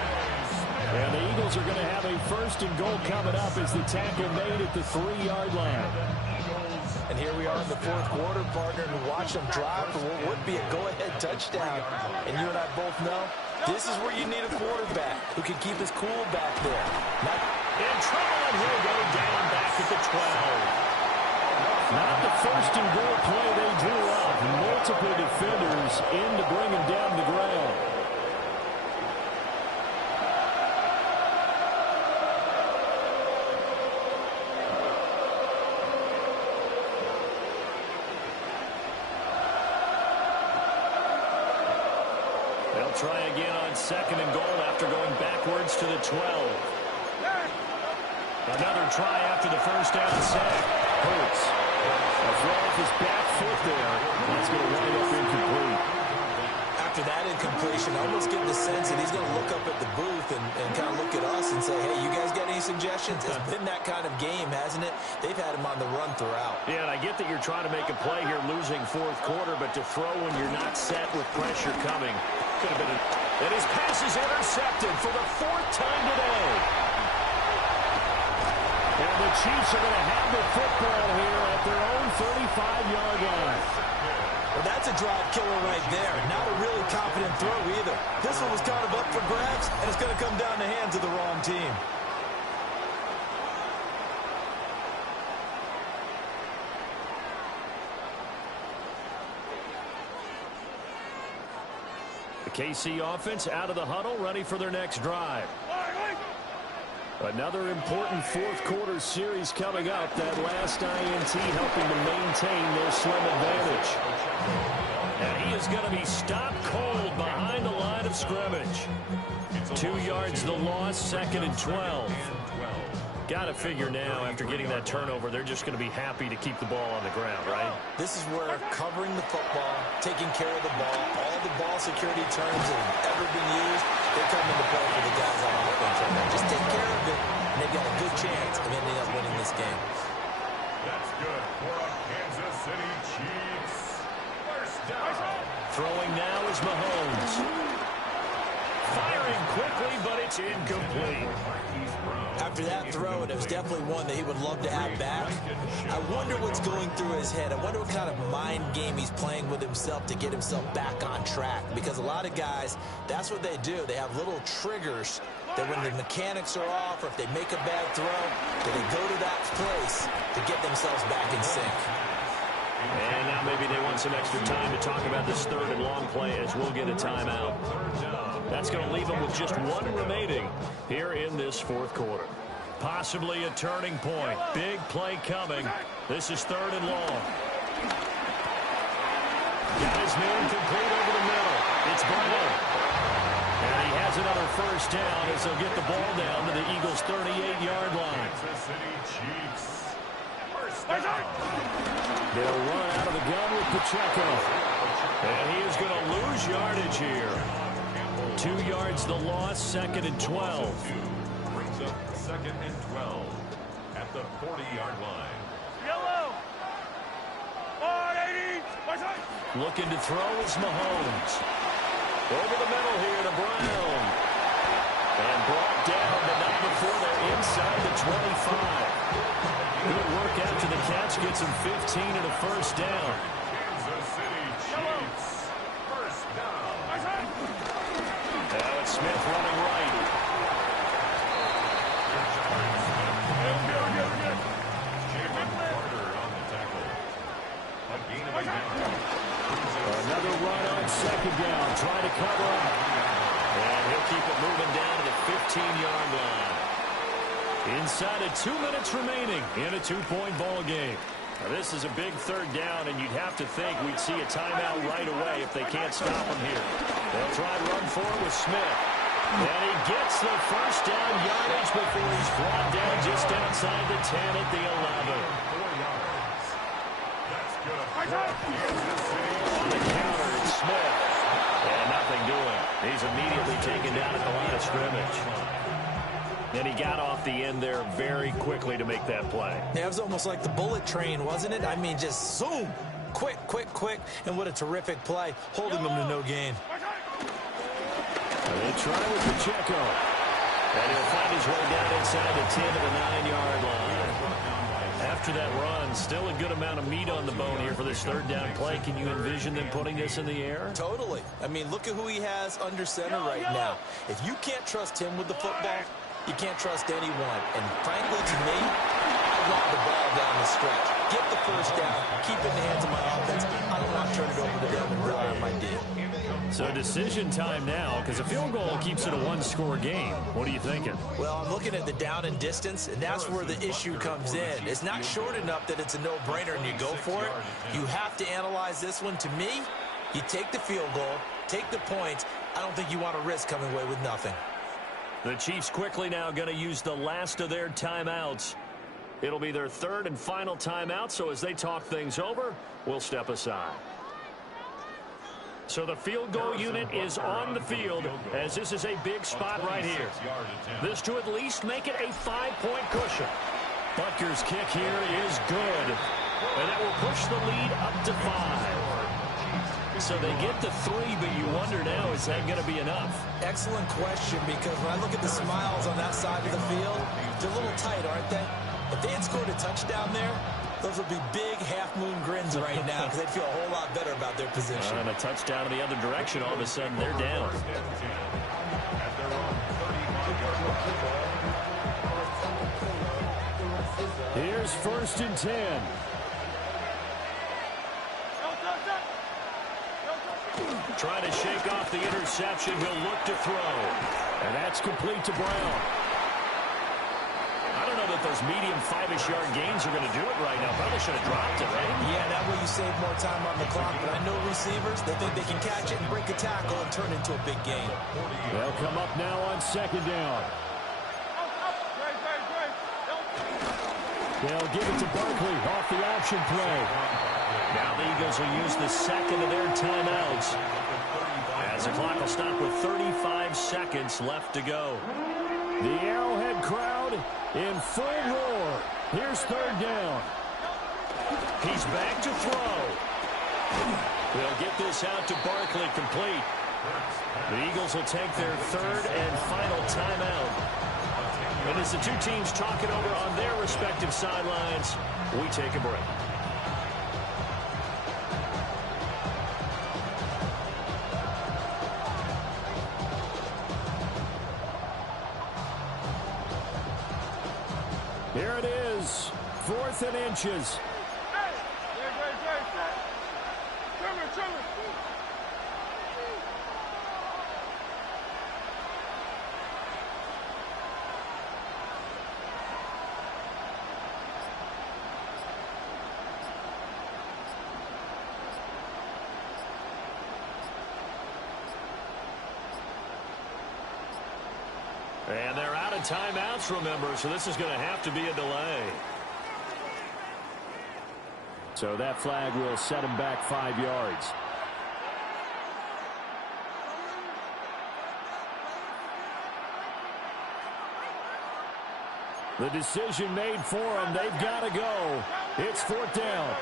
And the Eagles are going to have a 1st and goal coming up as the tackle made at the 3-yard line. And here we are in the 4th quarter, partner, and watch them drive for what would be a go-ahead touchdown. And you and I both know this is where you need a quarterback who can keep his cool back there. Not in trouble, and he'll go down back at the 12. Not the 1st and goal play they drew up. Multiple defenders in to bring him down to the ground. Try again on 2nd and goal after going backwards to the 12. Another try after the first down sack. Hurts. A throw off his back foot there. That's going to wind up incomplete. After that incompletion, I almost get the sense that he's going to look up at the booth and kind of look at us and say, hey, you guys got any suggestions? It's been that kind of game, hasn't it? They've had him on the run throughout. Yeah, and I get that you're trying to make a play here, losing 4th quarter, but to throw when you're not set with pressure coming could have been and his pass is intercepted for the 4th time today. And the Chiefs are going to have the football here at their own 35-yard line. Well, that's a drive killer right there. Not a really confident throw either. This one was kind of up for grabs, and it's going to come down the hands of the wrong team. The KC offense out of the huddle, ready for their next drive. Another important 4th quarter series coming up. That last INT helping to maintain their slim advantage. And he is going to be stopped cold behind the line of scrimmage. 2 yards the loss, 2nd and 12. Got to figure now, after getting that turnover, they're just going to be happy to keep the ball on the ground, right? This is where covering the football, taking care of the ball, all the ball security terms that have ever been used, they come into play for the guys on offense right now. Just take care of it, and they've got a good chance of ending up winning this game. That's good for a Kansas City Chiefs. First down. Throwing now is Mahomes. Firing quickly, but it's incomplete. After that throw, and it was definitely one that he would love to have back, I wonder what's going through his head. I wonder what kind of mind game he's playing with himself to get himself back on track. Because a lot of guys, that's what they do. They have little triggers that when the mechanics are off or if they make a bad throw, that they go to that place to get themselves back in sync. And now maybe they want some extra time to talk about this third and long play as we'll get a timeout. That's going to leave them with just one remaining here in this fourth quarter. Possibly a turning point. Big play coming. This is third and long. Got his man complete over the middle. It's Brown. And he has another first down as they'll get the ball down to the Eagles' 38-yard line. They'll run out of the gun with Pacheco. And he is going to lose yardage here. 2 yards the loss, second and 12. Brings up second and 12 at the 40-yard line. Yellow. 480. Looking to throw is Mahomes. Over the middle here to Brown. And brought down, but not before they're inside the 25. Good work after the catch. Gets him 15 and a first down. Kansas City Chiefs. First down. Now it's Smith running right. Another run on second down. Try to cover up. And he'll keep it moving down to the 15-yard line. Inside of 2 minutes remaining in a 2-point ball game. Now this is a big third down, and you'd have to think we'd see a timeout right away if they can't stop him here. They'll try to run for it with Smith. And he gets the first down yardage before he's brought down just outside the 10 at the 11. 4 yards. That's good. On the counter, it's Smith. And nothing doing. He's immediately taken down at the line of scrimmage. And he got off the end there very quickly to make that play. Yeah, it was almost like the bullet train, wasn't it? I mean, just zoom. Quick, quick, quick. And what a terrific play, holding them to no gain. They try with Pacheco. And he'll find his way down inside the 10 to the 9-yard line. After that run, still a good amount of meat on the bone here for this third down play. Can you envision them putting this in the air? Totally. I mean, look at who he has under center right now. If you can't trust him with the football, you can't trust anyone. And frankly, to me, I want the ball down the stretch. Get the first down. Keep it in the hands of my offense. I don't want to turn it over to them and rely on my D. So decision time now, because a field goal keeps it a one-score game. What are you thinking? Well, I'm looking at the down and distance, and that's where the issue comes in. It's not short enough that it's a no-brainer and you go for it. You have to analyze this one. To me, you take the field goal, take the points. I don't think you want to risk coming away with nothing. The Chiefs quickly now going to use the last of their timeouts. It'll be their third and final timeout, so as they talk things over, we'll step aside. So the field goal unit is on the field, as this is a big spot right here. This to at least make it a 5-point cushion. Butker's kick here is good, and that will push the lead up to 5. So they get the 3, but you wonder now, is that going to be enough? Excellent question, because when I look at the smiles on that side of the field, they're a little tight, aren't they? If they had scored a touchdown there, those would be big half-moon grins right now because they'd feel a whole lot better about their position. And a touchdown in the other direction, all of a sudden they're down. Here's first and 10. Trying to shake off the interception. He'll look to throw. And that's complete to Brown. I don't know that those medium 5-ish yard gains are going to do it right now. Probably should have dropped it, right? Yeah, that way you save more time on the clock. But I know receivers, they think they can catch it and break a tackle and turn it into a big game. They'll come up now on second down. They'll give it to Barkley off the option play. Now the Eagles will use the second of their timeouts. As the clock will stop with 35 seconds left to go. The Arrowhead crowd in full roar. Here's third down. He's back to throw. They'll get this out to Barkley, complete. The Eagles will take their third and final timeout. And as the two teams talk it over on their respective sidelines, we take a break. Here it is, 4th and inches. And they're out of timeouts, remember, so this is going to have to be a delay. So that flag will set him back 5 yards. The decision made for them. They've got to go. It's 4th down.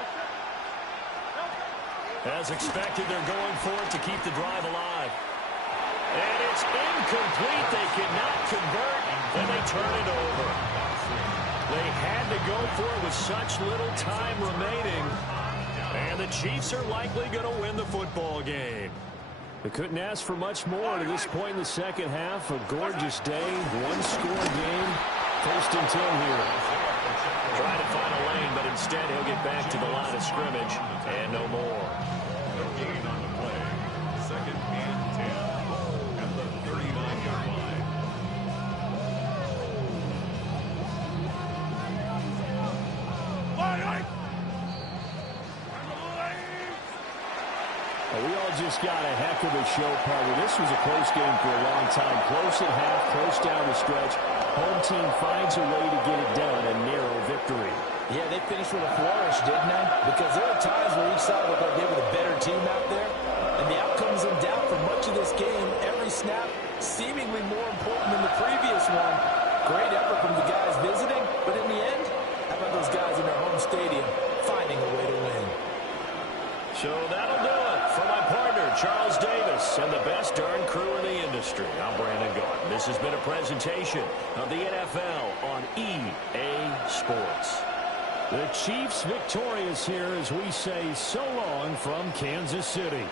As expected, they're going for it to keep the drive alive. And it's incomplete. They cannot convert, and they turn it over. They had to go for it with such little time remaining. And the Chiefs are likely going to win the football game. They couldn't ask for much more to this point in the second half. A gorgeous day, one-score game. 1st and 10 here. Trying to find a lane, but instead he'll get back to the line of scrimmage and no more. No gain on the play. 2nd and 10 at the 39-yard line. We all just got a heck of a show, partner. This was a close game for a long time. Close at half, close down the stretch. Home team finds a way to get it done, a narrow victory. Yeah, they finished with a flourish, didn't they? Because there are times where each side looked like they were the better team out there. And the outcome's in doubt for much of this game. Every snap seemingly more important than the previous one. Great effort from the guys visiting. But in the end, how about those guys in their home stadium finding a way to win? So that'll do it for my partner, Charles Davis, and the best darn crew in the industry. I'm Brandon Garden. This has been a presentation of the NFL on EA Sports. The Chiefs victorious here as we say so long from Kansas City.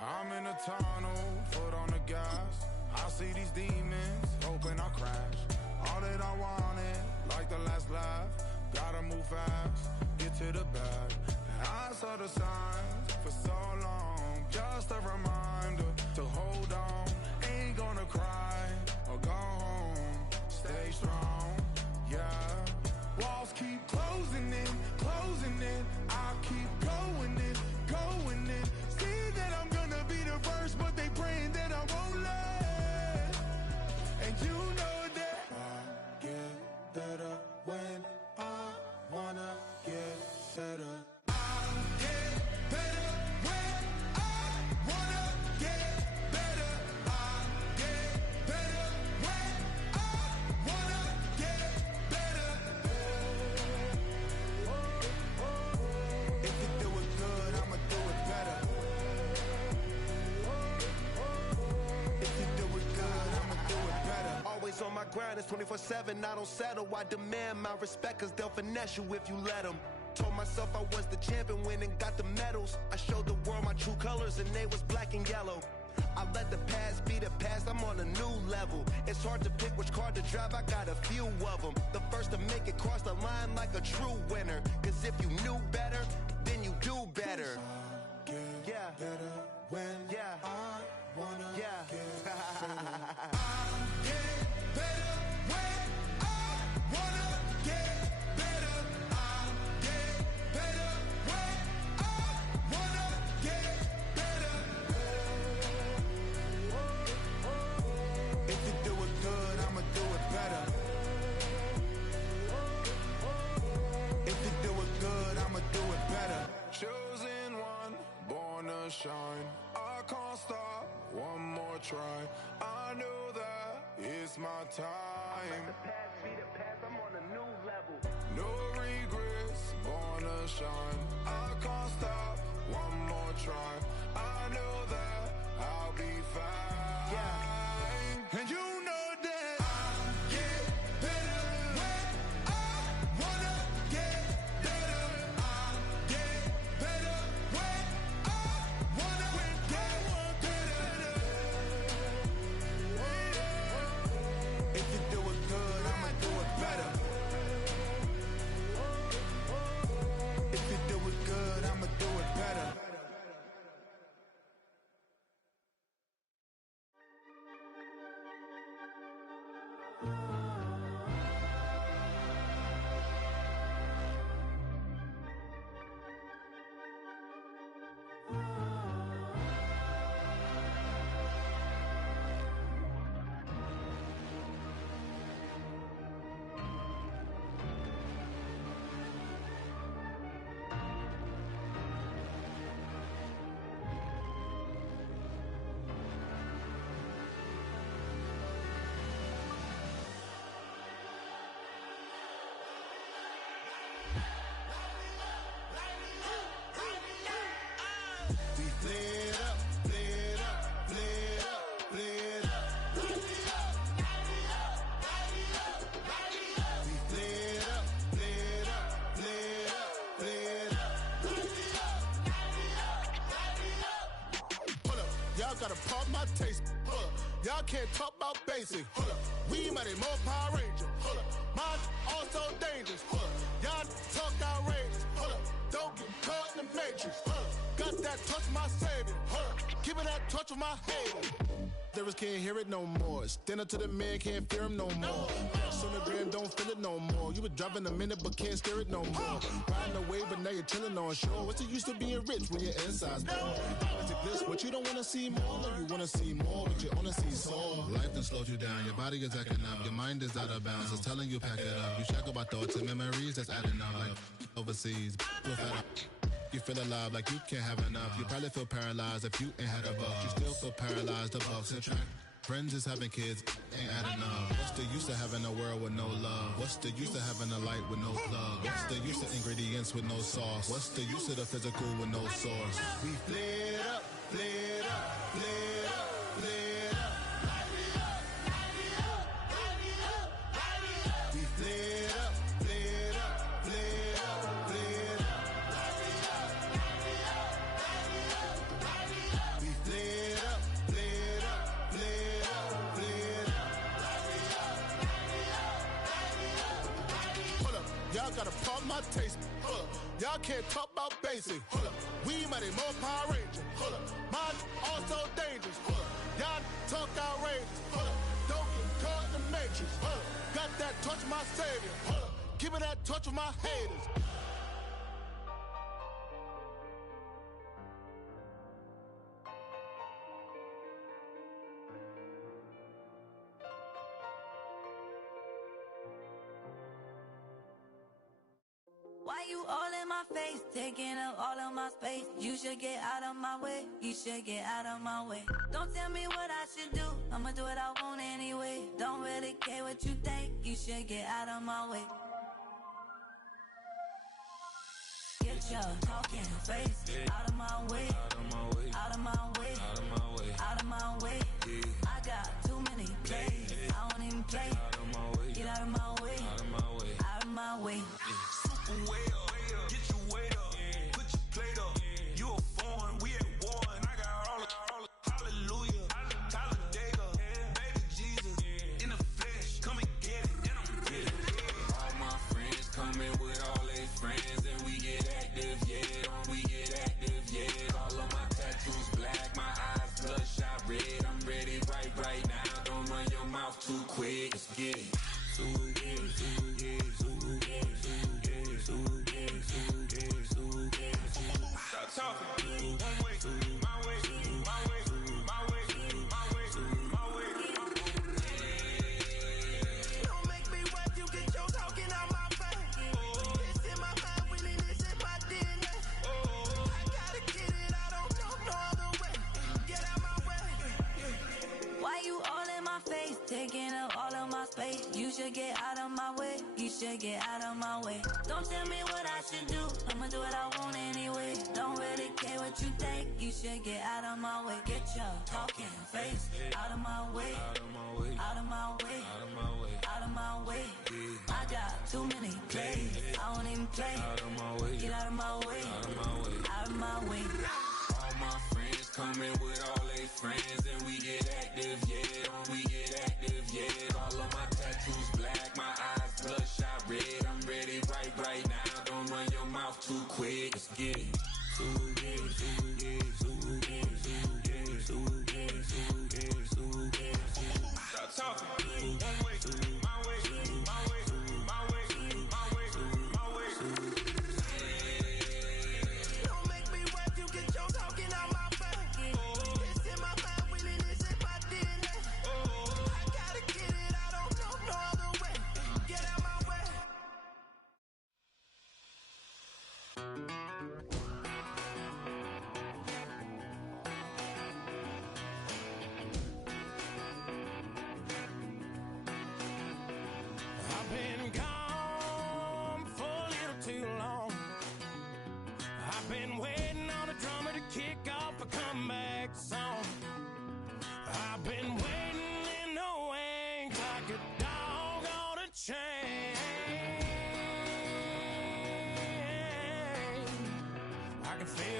I'm in a tunnel, foot on the gas. I see these demons, hoping I crash. All that I wanted, like the last laugh. Gotta move fast, get to the bag. I saw the signs for so long. Just a reminder to hold on. Ain't gonna cry or go home. Stay strong, yeah. Walls keep closing in, closing in. I keep going in, going in. See that I'm gonna be the first, but they praying that I won't let. And you know that I get better when I wanna get better. I get better when I wanna get better. I get better when I wanna get better. If you do it good, I'ma do it better. If you do it good, I'ma do it better. Always on my grind, it's 24/7, I don't settle. I demand my respect, cause they'll finesse you if you let them. Told myself I was the champion, went and got the medals. I showed the world my true colors and they was black and yellow. I let the past be the past, I'm on a new level. It's hard to pick which car to drive, I got a few of them. The first to make it cross the line like a true winner. Cause if you knew better, then you do better. Yeah. Better when I wanna get better. I get better when I wanna shine. I can't stop, one more try. I know that it's my time. I'm on a new level. No regrets, born to shine. I can't stop, one more try. I know that I'll be fine. Yeah. And you know that I get better when I wanna get better. I get better when I wanna get better. If you do it good, I'ma do it better. If you do it good, I'ma do it better. Y'all gotta pump my taste. Hold up. Y'all can't talk about basic. Hold up. We mighty more Power Ranger. Hold up. Mine also dangerous. Hold up. Y'all talk outrageous. Hold up. Don't get caught in the matrix. Hold up. Got that touch of my savior. Hold up. Give me that touch of my haters. Lyrics can't hear it no more. Stand up to the man, can't fear him no more. On the gram, don't feel it no more. You were driving a minute, but can't steer it no more. Riding away, but now you're chilling on shore. What's the use of being rich when your inside's poor? It's like this, what you don't wanna see more. You wanna see more, but you wanna see soul. Life done slowed you down. Your body is acting up. Your mind is out of bounds. It's telling you pack it up. You shackle by thoughts and memories that's adding up. Like overseas, you feel alive like you can't have enough. You probably feel paralyzed if you ain't had a buck. You still feel paralyzed, the bucks and track. Friends is having kids, ain't adding up. What's the use of having a world with no love? What's the use of having a light with no plug? What's the use of ingredients with no sauce? What's the use of the physical with no source? We flared up, flared up, flared up, flared up. We flared up, flared up, flared up, flared up. We flared up, flared up, flared up, flared up. Hold up, y'all gotta pump my taste. Hold up, y'all can't talk about basic. Hold up, we mighty more Power Ranger. Hold up, mine also dangerous. Hold up, y'all talk outrageous. Hold up, don't get caught in the matrix. Hold up, got that touch of my savior. Hold up, give me that touch of my haters. Why you all in my face, taking up all of my space? You should get out of my way, you should get out of my way. Don't tell me what I should do, I'ma do what I want anyway. Don't really care what you think, you should get out of my way. Get your talking face out of my way, out of my way, out of my way, out of my way, out of my way. I got too many plays, I don't even play. Out of my way, get out of my way, out of my way, out of my way. Way up, get your weight up, put your plate up. You a foreign, we at war, and I got all the hallelujah, Talladega, baby Jesus, in the flesh, come and get it, and I'm get it. All my friends coming with all their friends, and we get active, yeah, we get active, yeah. All of my tattoos black, my eyes bloodshot red. I'm ready right now. Don't run your mouth too quick, let's get it. So get it, so get it, so get it, so get it, so get it. You should get out of my way. You should get out of my way. Don't tell me what I should do. I'ma do what I want anyway. Don't really care what you think. You should get out of my way. Get your talking face out of my way. Out of my way. Out of my way. Out of my way. Out of my way. I got too many plays. I don't even play. Out of my way. Get out of my way. Out of my way. Out of my way. All my friends coming with all their friends, and we get active, yeah. We get active, yeah. All of my tattoos black, my eyes bloodshot red. I'm ready right now. Don't run your mouth too quick. Let's get it. Stop talking. One way, my way, my way, my way, my way, my way. Don't make me wet, you get your talking out my face. It's in my mind, willing, it's in my DNA. I gotta get it, I don't know no other way. Get out my way. I've been gone for a little too long. I've been waiting on a drummer to kick off a comeback song. I've been waiting in the wings like a dog on a chain. I can feel